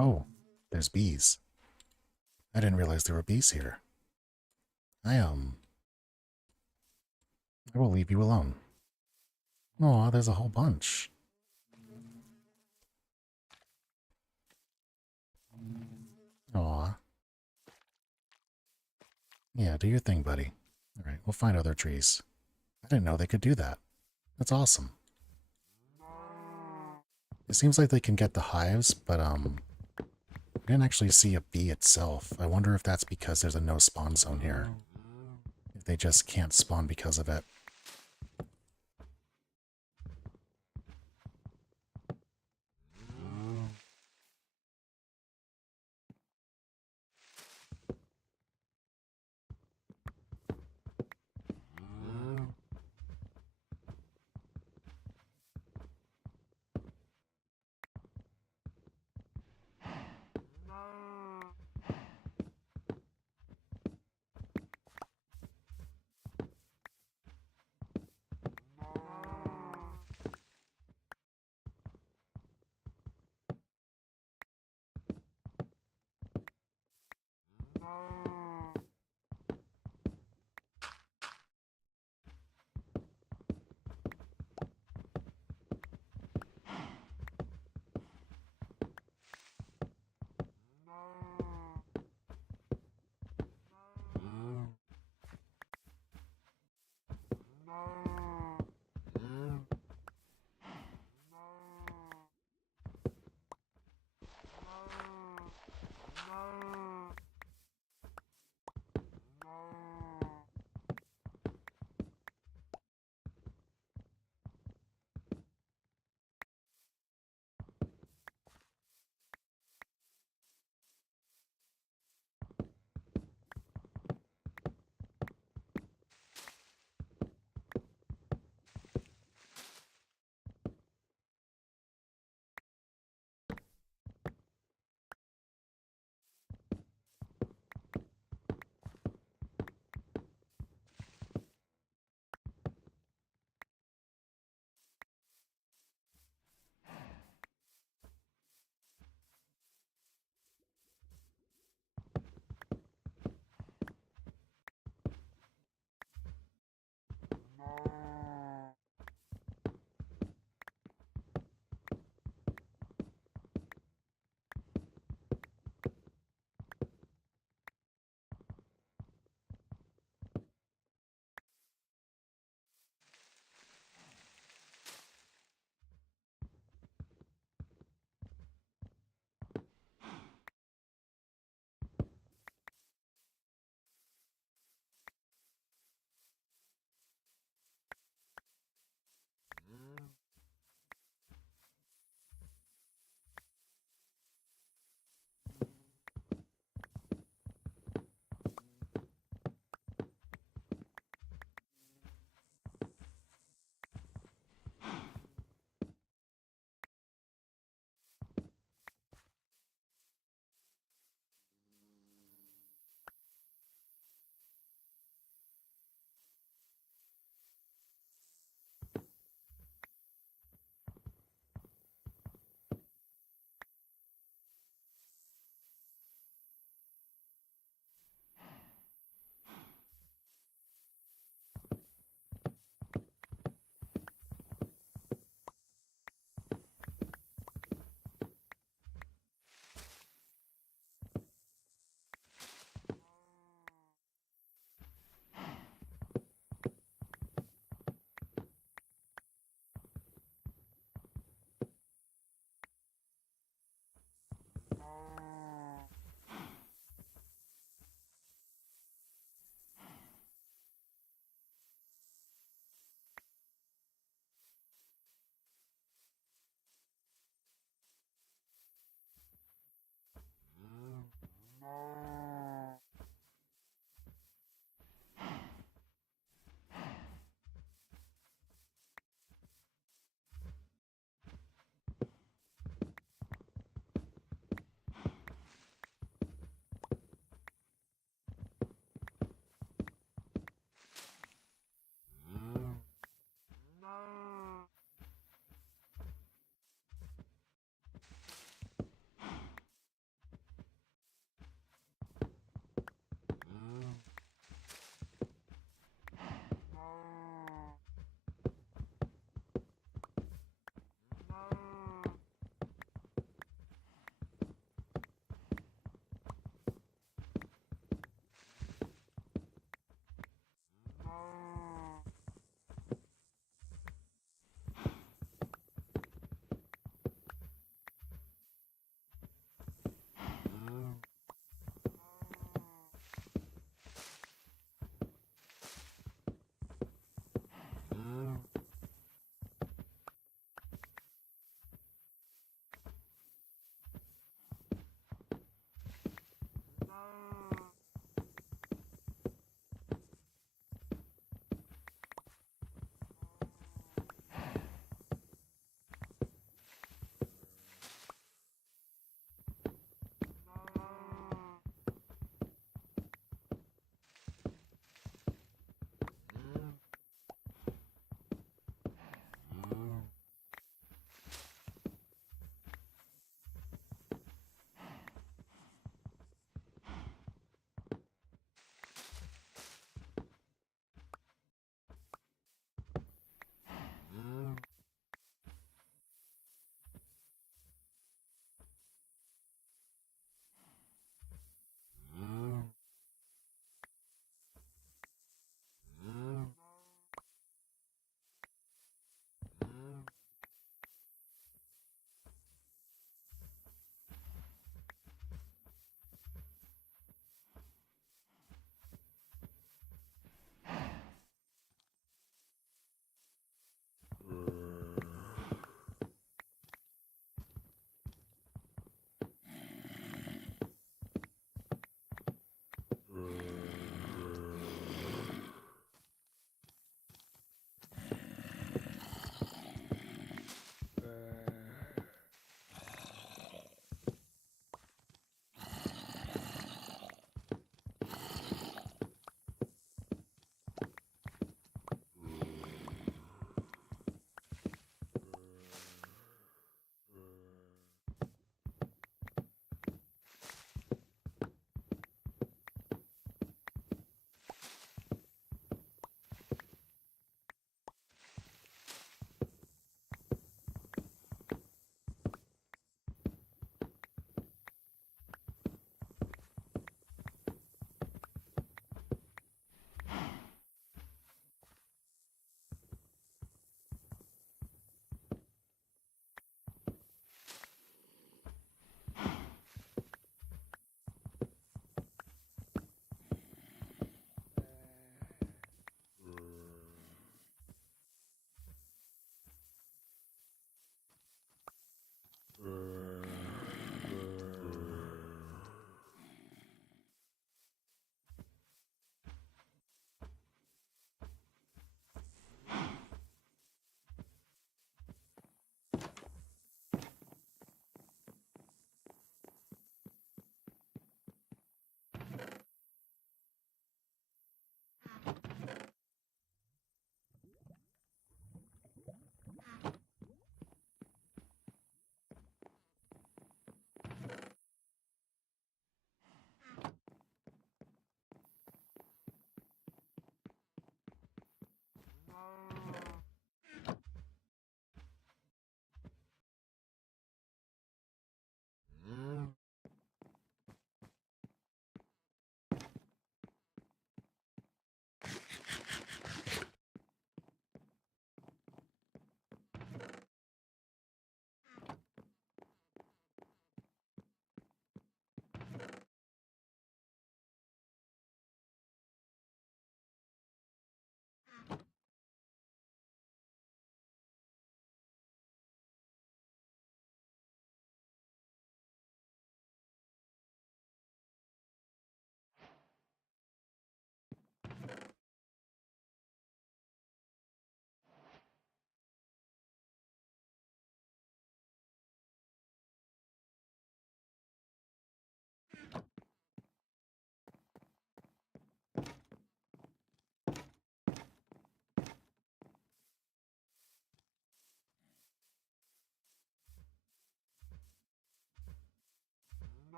Oh, there's bees. I didn't realize there were bees here. I will leave you alone. Oh, there's a whole bunch. Aw. Yeah, do your thing, buddy. Alright, we'll find other trees. I didn't know they could do that. That's awesome. It seems like they can get the hives, but, I didn't actually see a bee itself. I wonder if that's because there's a no spawn zone here. If they just can't spawn because of it.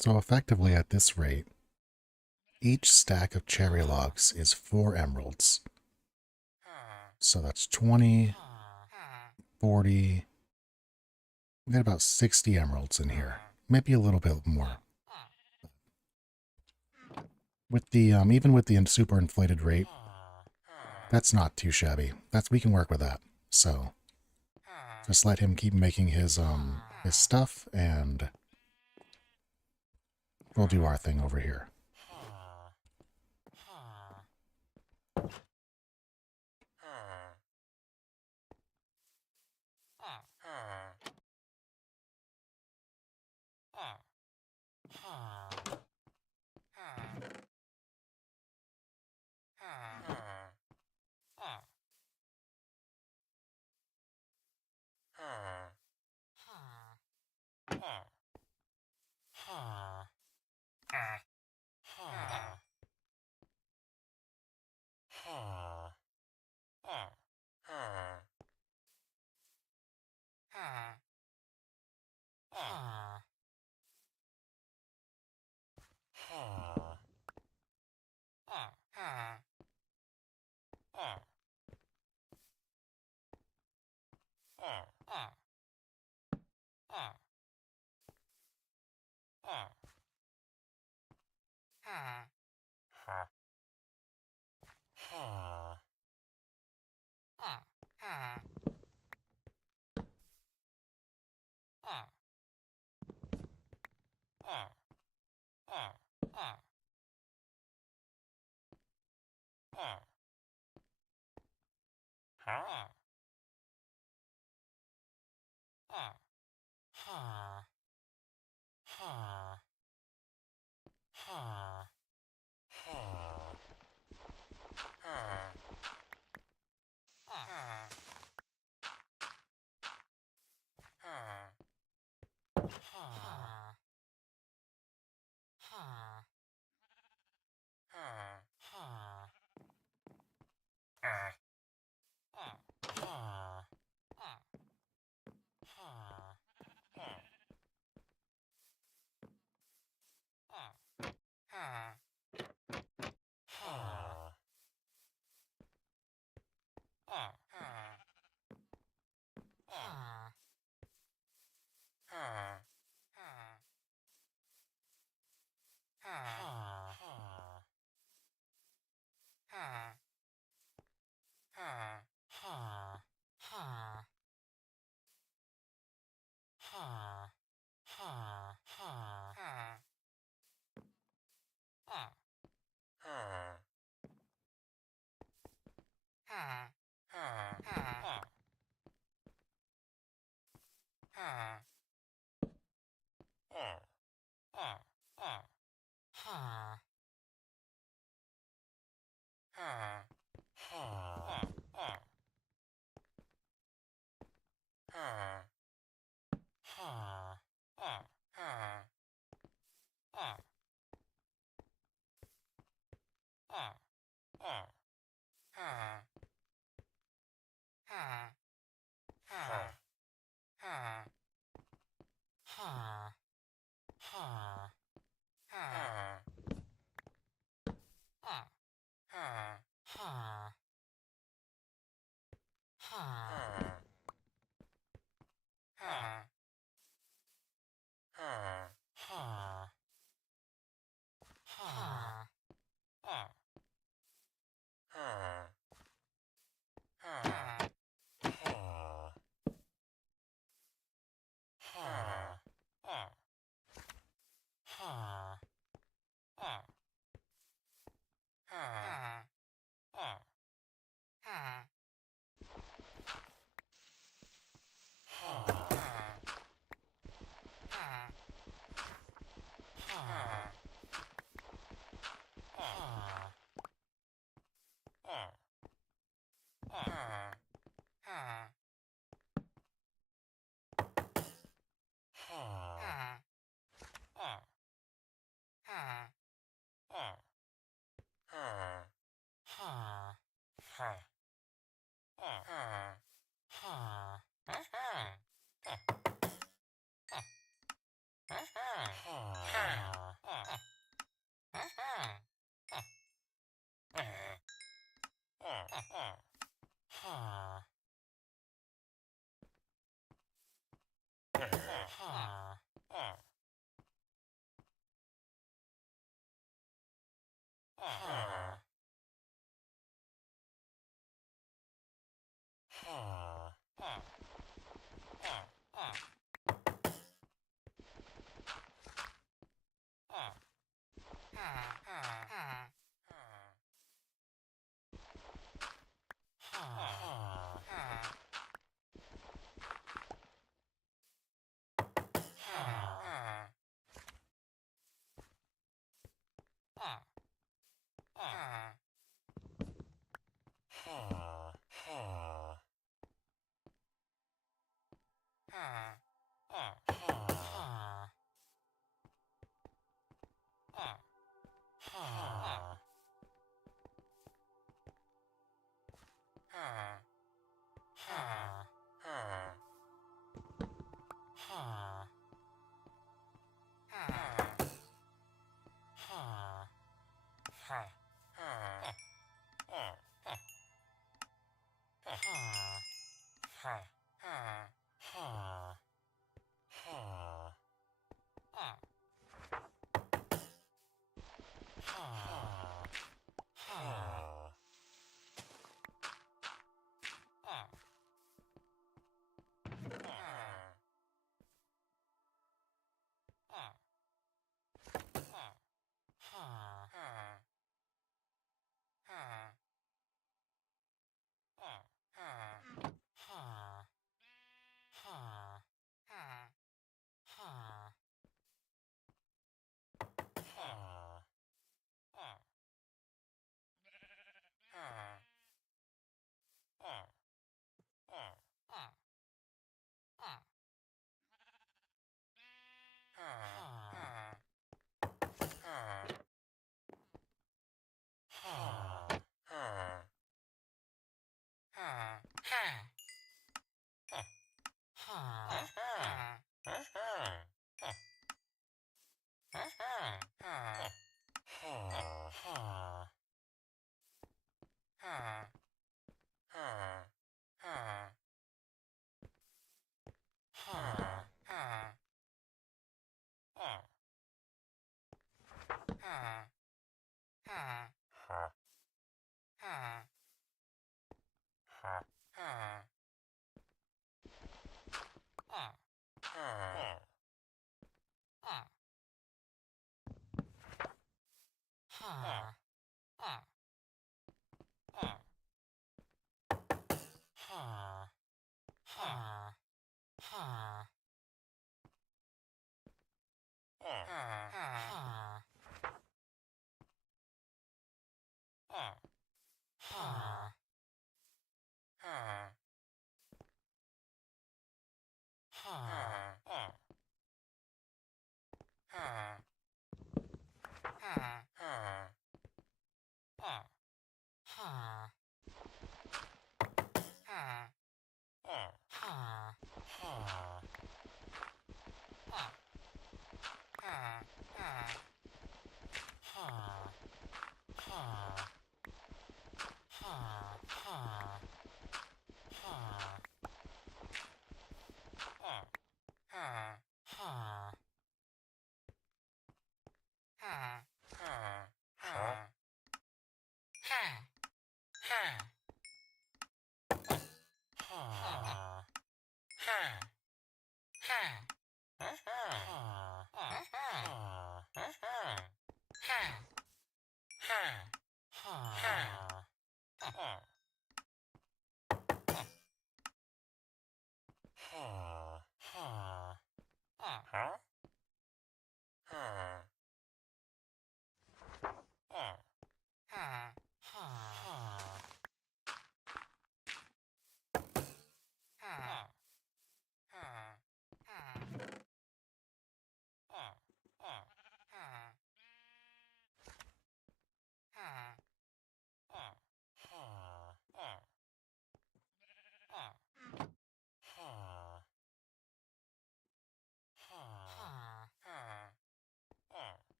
So effectively at this rate, each stack of cherry logs is 4 emeralds. So that's 20, 40, we got about 60 emeralds in here. Maybe a little bit more. With the even with the super inflated rate, that's not too shabby. We can work with that. So just let him keep making his stuff, and we'll do our thing over here.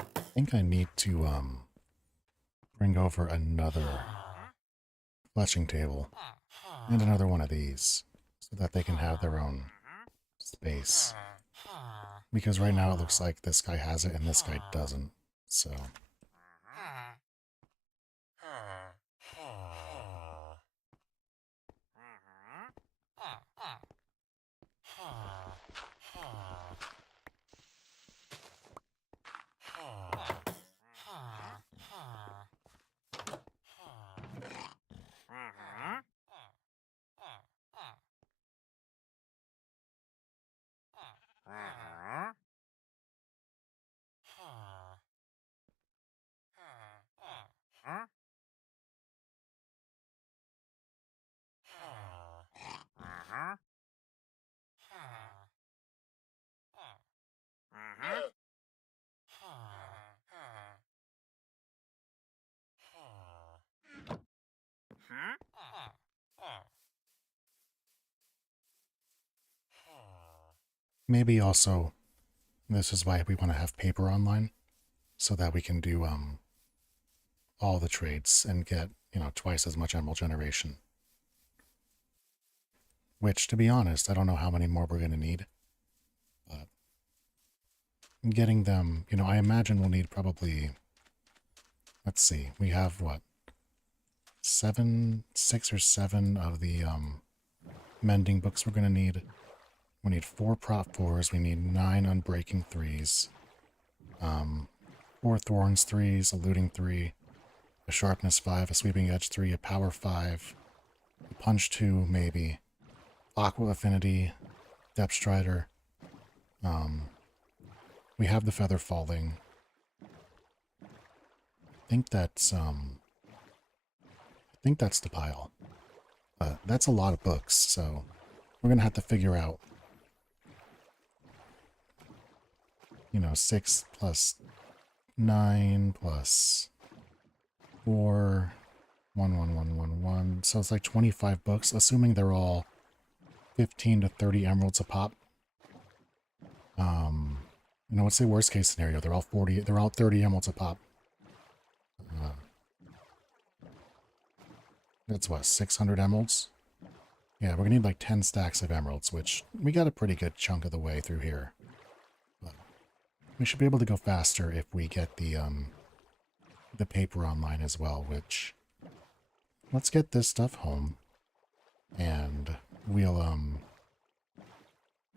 I think I need to bring over another fletching table and another one of these so that they can have their own space. Because right now it looks like this guy has it and this guy doesn't. So maybe also this is why we want to have paper online so that we can do all the trades and get, twice as much emerald generation. Which, to be honest, I don't know how many more we're going to need. But getting them, I imagine we'll need probably, let's see, we have what? 6 or 7 of the mending books we're going to need. We need 4 prop 4s. We need 9 unbreaking 3s. 4 thorns 3s, a looting 3, a sharpness 5, a sweeping edge 3, a power 5, a punch 2 maybe, aqua affinity, depth strider. We have the feather falling. I think that's the pile. That's a lot of books, so we're gonna have to figure out, 6 plus 9 plus 4, 1. So it's like 25 books, assuming they're all 15 to 30 emeralds a pop. What's the worst case scenario? They're all 30 emeralds a pop. That's what, 600 emeralds? Yeah, we're gonna need like 10 stacks of emeralds, which we got a pretty good chunk of the way through here. But we should be able to go faster if we get the the paper online as well, which let's get this stuff home and we'll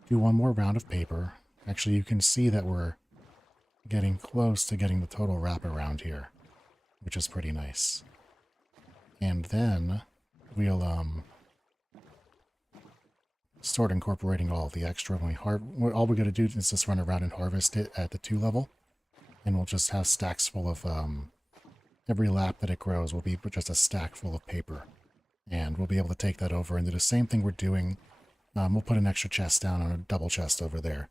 do one more round of paper. Actually, you can see that we're getting close to getting the total wraparound here, which is pretty nice. And then we'll start incorporating all of the extra. All we're going to do is just run around and harvest it at the 2 level, and we'll just have stacks full of every lap that it grows will be just a stack full of paper, and we'll be able to take that over and do the same thing we're doing. We'll put an extra chest down on a double chest over there.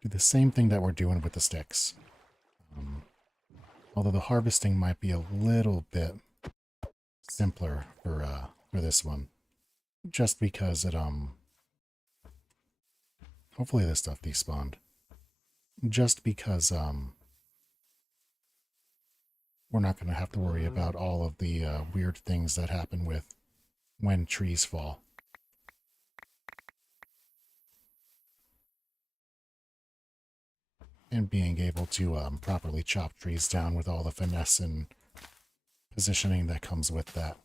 Do the same thing that we're doing with the sticks. Although the harvesting might be a little bit simpler for this one, just because it hopefully this stuff despawned. Just because we're not going to have to worry about all of the weird things that happen with when trees fall. And being able to properly chop trees down with all the finesse and positioning that comes with that.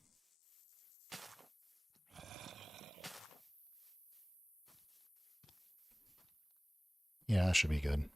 Yeah, that should be good.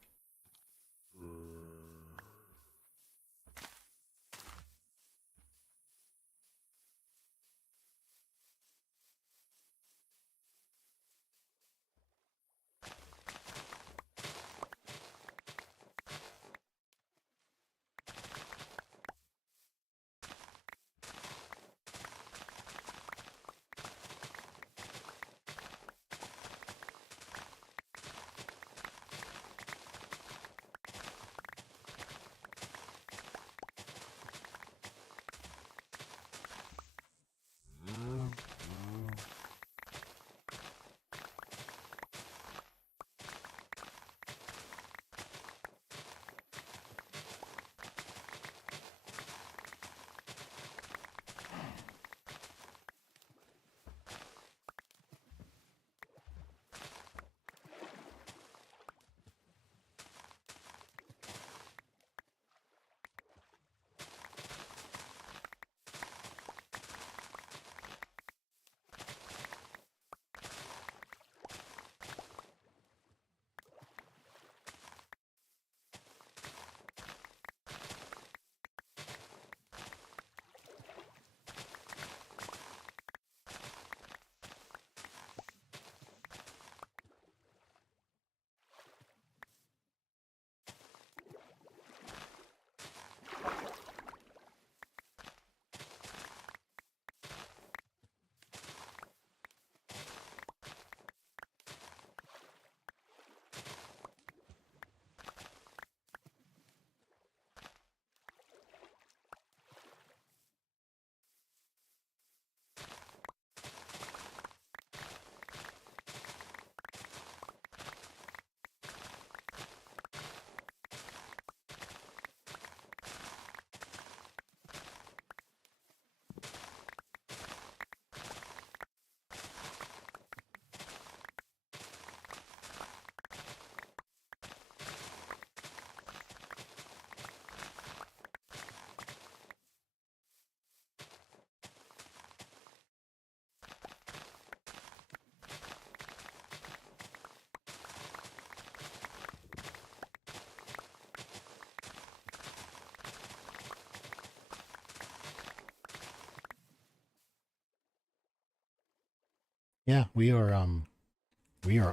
Yeah, we are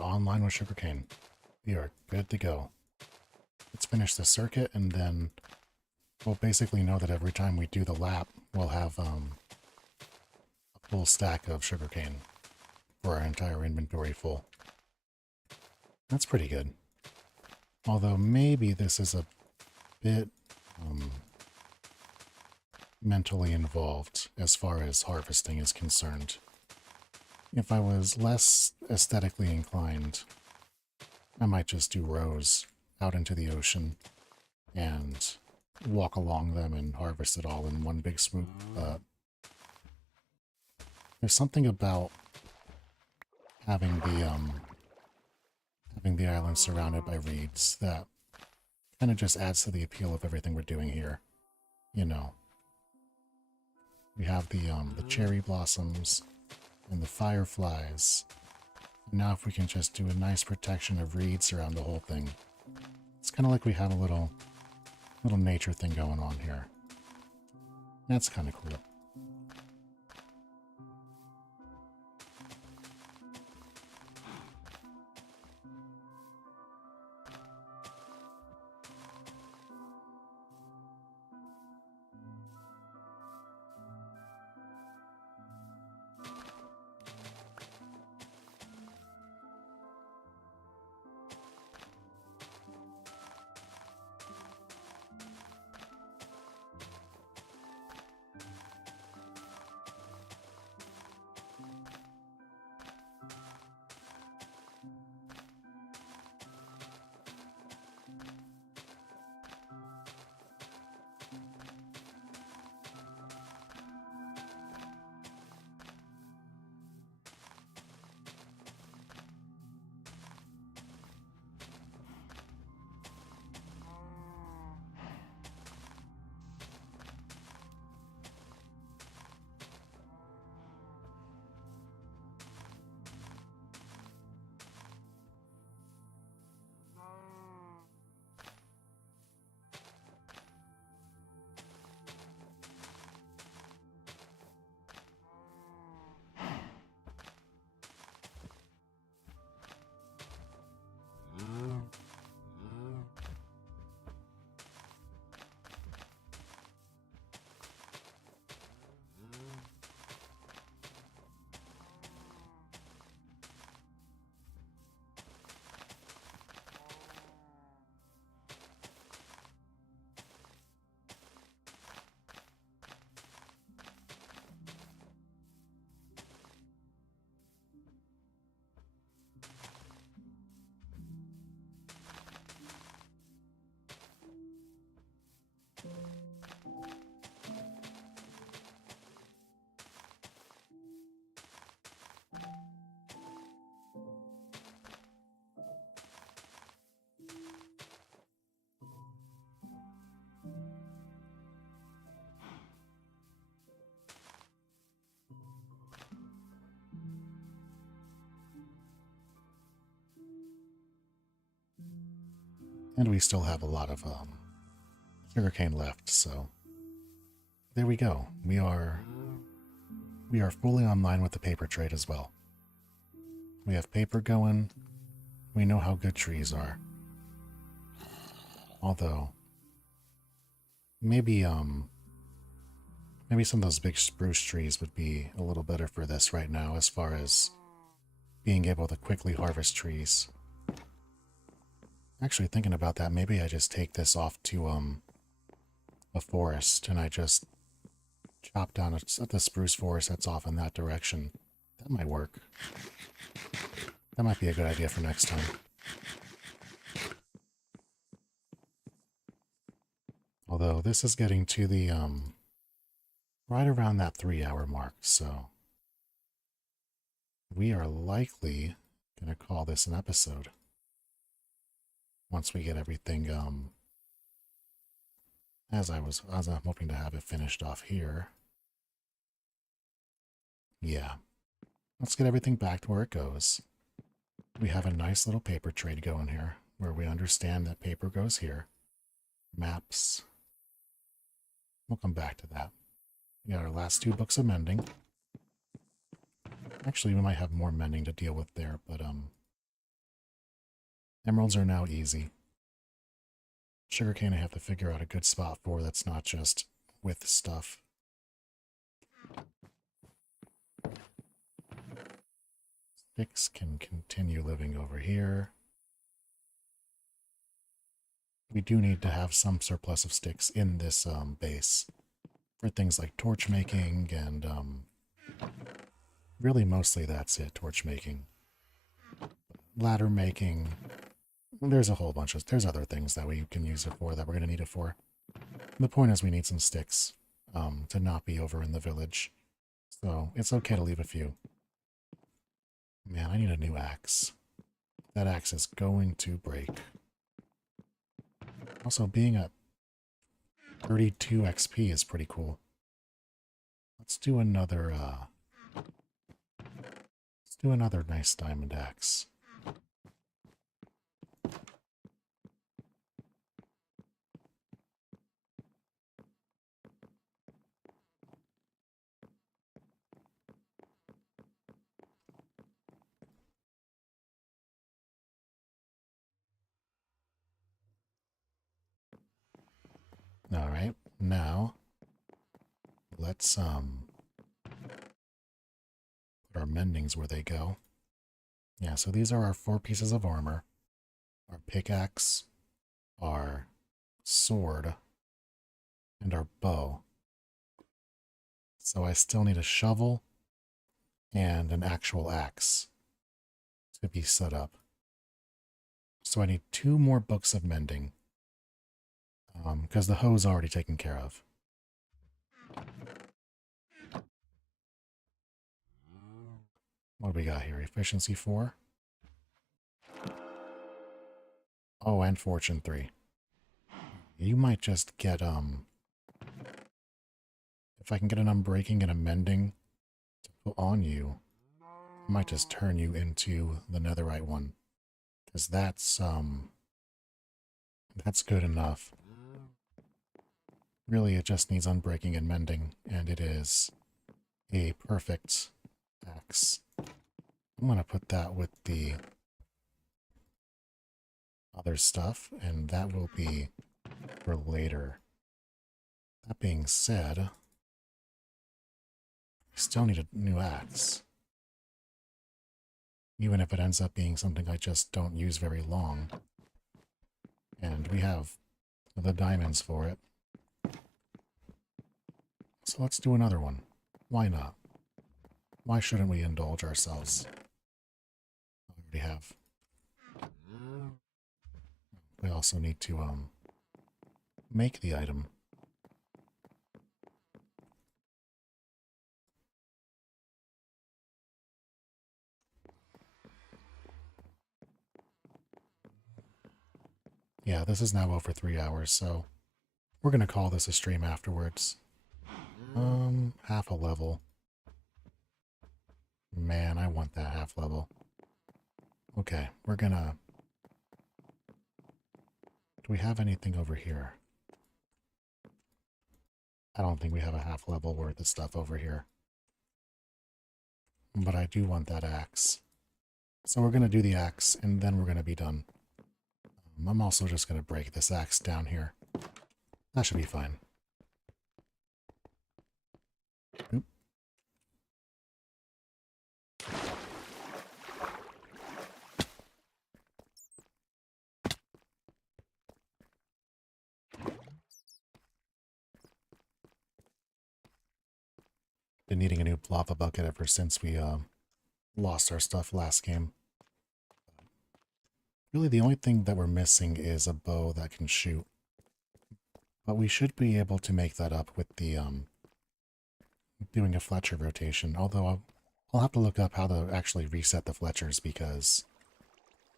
online with sugarcane. We are good to go. Let's finish the circuit, and then we'll basically know that every time we do the lap, we'll have a full stack of sugarcane for our entire inventory full. That's pretty good. Although maybe this is a bit mentally involved as far as harvesting is concerned. If I was less aesthetically inclined, I might just do rows out into the ocean and walk along them and harvest it all in one big swoop. There's something about having the island surrounded by reeds that kind of just adds to the appeal of everything we're doing here. you know, we have the cherry blossoms and the fireflies. And now if we can just do a nice protection of reeds around the whole thing, it's kind of like we have a little nature thing going on here. That's kind of cool. And we still have a lot of sugarcane left, so there we go. We are fully online with the paper trade as well. We have paper going. We know how good trees are. Although maybe some of those big spruce trees would be a little better for this right now as far as being able to quickly harvest trees. Actually, thinking about that, maybe I just take this off to a forest and I just chop down the spruce forest that's off in that direction. That might work. That might be a good idea for next time. Although this is getting to the right around that 3-hour mark, so we are likely gonna call this an episode. Once we get everything as I'm hoping to have it finished off here. Yeah. Let's get everything back to where it goes. We have a nice little paper trade going here, where we understand that paper goes here. Maps. We'll come back to that. We got our last 2 books of mending. Actually, we might have more mending to deal with there, but emeralds are now easy. Sugarcane I have to figure out a good spot for that's not just with stuff. Sticks can continue living over here. We do need to have some surplus of sticks in this base for things like torch making and really mostly that's it, torch making. Ladder making. There's a whole bunch of, there's other things that we can use it for that we're going to need it for. The point is we need some sticks to not be over in the village. So it's okay to leave a few. Man, I need a new axe. That axe is going to break. Also, being a 32 XP is pretty cool. Let's do another nice diamond axe. All right, now let's put our mendings where they go. Yeah, so these are our 4 pieces of armor, our pickaxe, our sword, and our bow. So I still need a shovel and an actual axe to be set up. So I need 2 more books of mending, because the hoe's already taken care of. What do we got here? Efficiency 4. Oh, and fortune 3. You might just get, if I can get an unbreaking and a mending to put on you, I might just turn you into the netherite one. Because that's good enough. Really, it just needs unbreaking and mending, and it is a perfect axe. I'm going to put that with the other stuff, and that will be for later. That being said, I still need a new axe. Even if it ends up being something I just don't use very long. And we have the diamonds for it. So let's do another one. Why not? Why shouldn't we indulge ourselves? We already have. We also need to make the item. Yeah, this is now over 3 hours, so we're going to call this a stream afterwards. Half a level. Man, I want that half level. Okay, we're gonna... Do we have anything over here? I don't think we have a half level worth of stuff over here. But I do want that axe. So we're gonna do the axe, and then we're gonna be done. I'm also just gonna break this axe down here. That should be fine. Oop. Been needing a new lava bucket ever since we lost our stuff last game. Really, the only thing that we're missing is a bow that can shoot. But we should be able to make that up with the doing a Fletcher rotation. Although I'll have to look up how to actually reset the Fletchers, because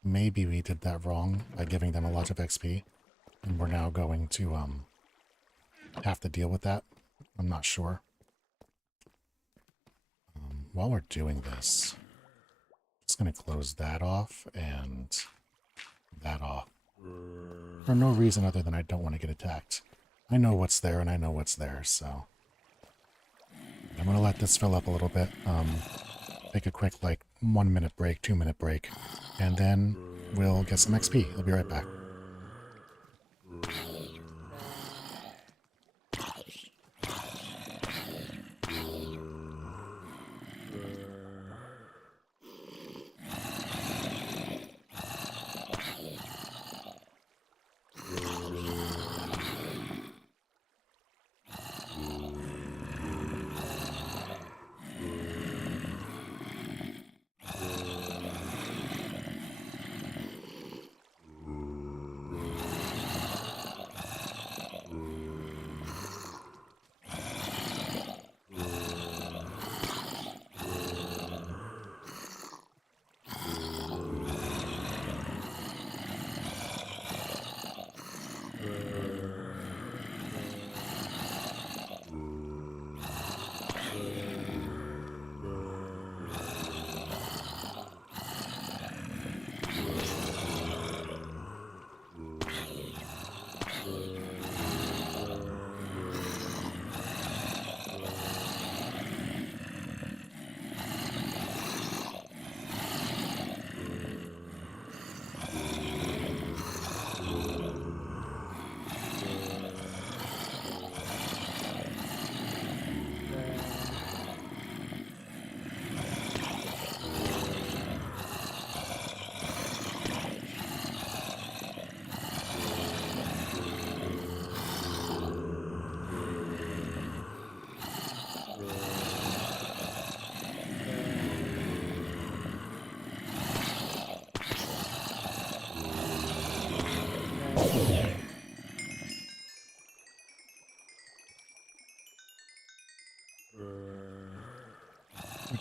maybe we did that wrong by giving them a lot of XP, and we're now going to have to deal with that. I'm not sure. While we're doing this, I'm just going to close that off and that off. For no reason other than I don't want to get attacked. I know what's there and I know what's there, so I'm going to let this fill up a little bit. Take a quick, like, 1 minute break, 2 minute break, and then we'll get some XP. I'll be right back.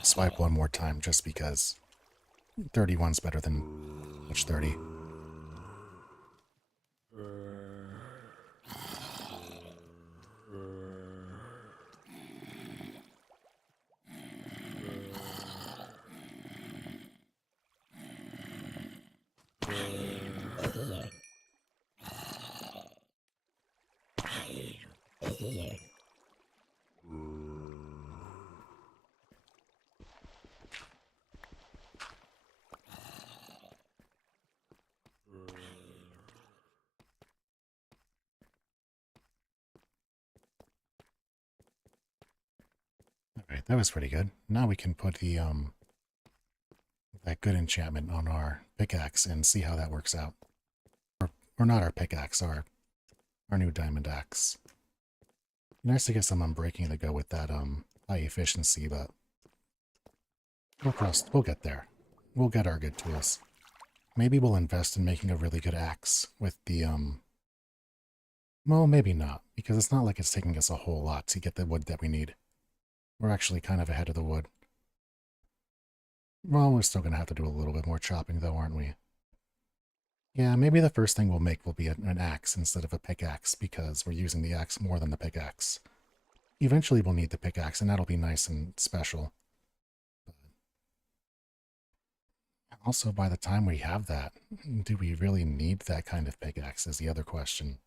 Swipe one more time just because 31's better than much 30. Alright, that was pretty good. Now we can put the that good enchantment on our pickaxe and see how that works out. Or not our pickaxe, our new diamond axe. Nice to get some unbreaking to go with that high efficiency, but we'll get there. We'll get our good tools. Maybe we'll invest in making a really good axe with the well, maybe not, because it's not like it's taking us a whole lot to get the wood that we need. We're actually kind of ahead of the wood. Well, we're still going to have to do a little bit more chopping though, aren't we? Yeah, maybe the first thing we'll make will be an axe instead of a pickaxe, because we're using the axe more than the pickaxe. Eventually we'll need the pickaxe, and that'll be nice and special. But also, by the time we have that, do we really need that kind of pickaxe is the other question.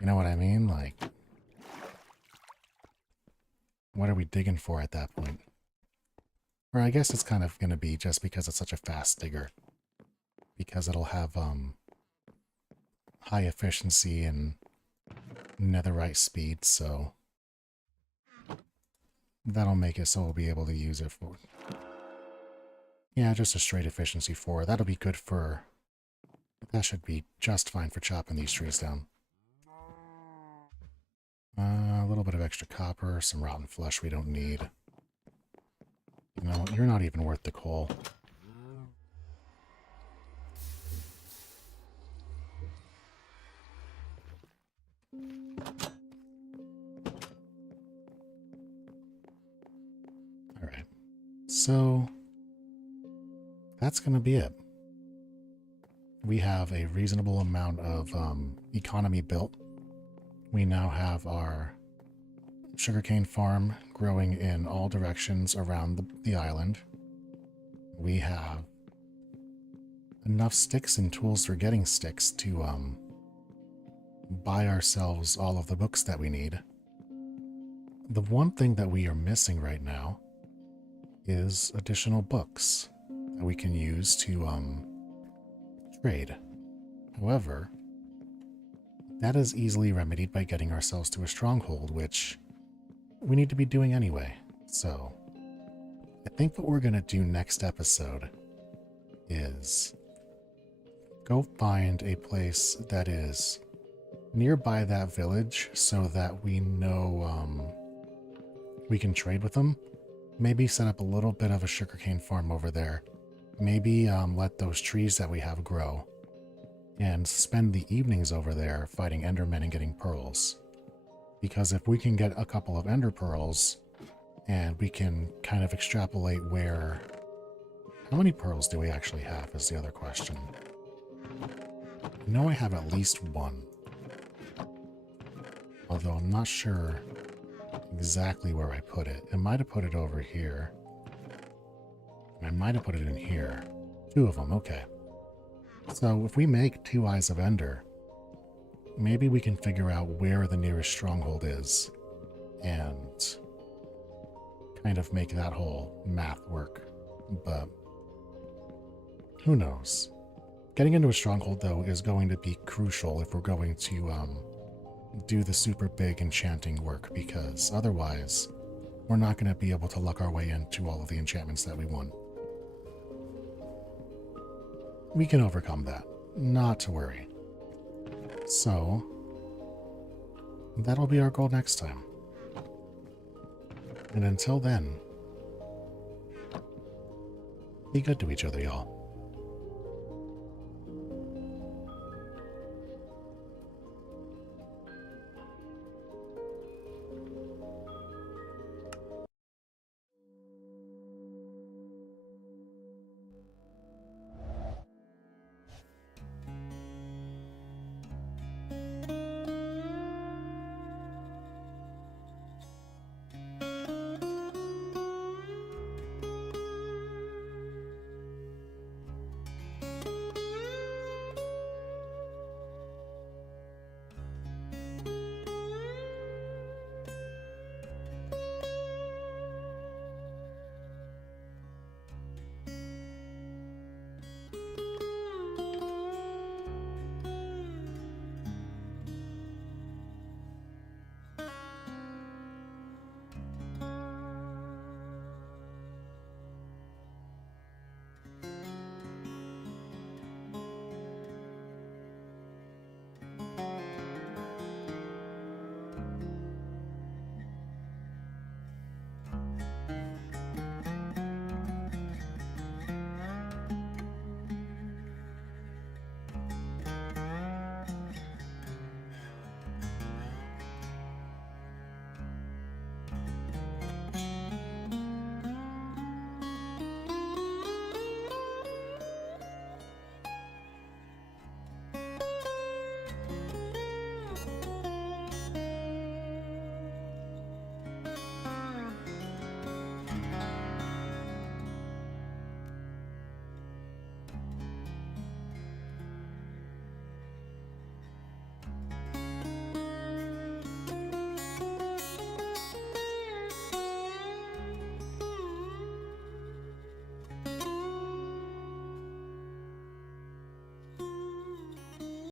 You know what I mean? Like, what are we digging for at that point? Or I guess it's kind of going to be just because it's such a fast digger. Because it'll have high efficiency and netherite speed, so that'll make it so we'll be able to use it for... Yeah, just a straight efficiency 4. That'll be good for... That should be just fine for chopping these trees down. A little bit of extra copper, some rotten flesh we don't need. You know, you're not even worth the coal. Alright, so that's going to be it. We have a reasonable amount of economy built. We now have our sugarcane farm growing in all directions around the island. We have enough sticks and tools for getting sticks to buy ourselves all of the books that we need. The one thing that we are missing right now is additional books that we can use to trade. However, that is easily remedied by getting ourselves to a stronghold, which we need to be doing anyway. So I think what we're going to do next episode is go find a place that is nearby that village so that we know we can trade with them. Maybe set up a little bit of a sugarcane farm over there. Maybe let those trees that we have grow. And spend the evenings over there fighting endermen and getting pearls. Because if we can get a couple of ender pearls, and we can kind of extrapolate where... How many pearls do we actually have is the other question. I know I have at least one. Although I'm not sure exactly where I put it. I might have put it over here. I might have put it in here. 2 of them, okay. So if we make 2 Eyes of Ender, maybe we can figure out where the nearest stronghold is and kind of make that whole math work. But who knows? Getting into a stronghold, though, is going to be crucial if we're going to do the super big enchanting work, because otherwise we're not going to be able to luck our way into all of the enchantments that we want. We can overcome that, not to worry. So, that'll be our goal next time. And until then, be good to each other, y'all.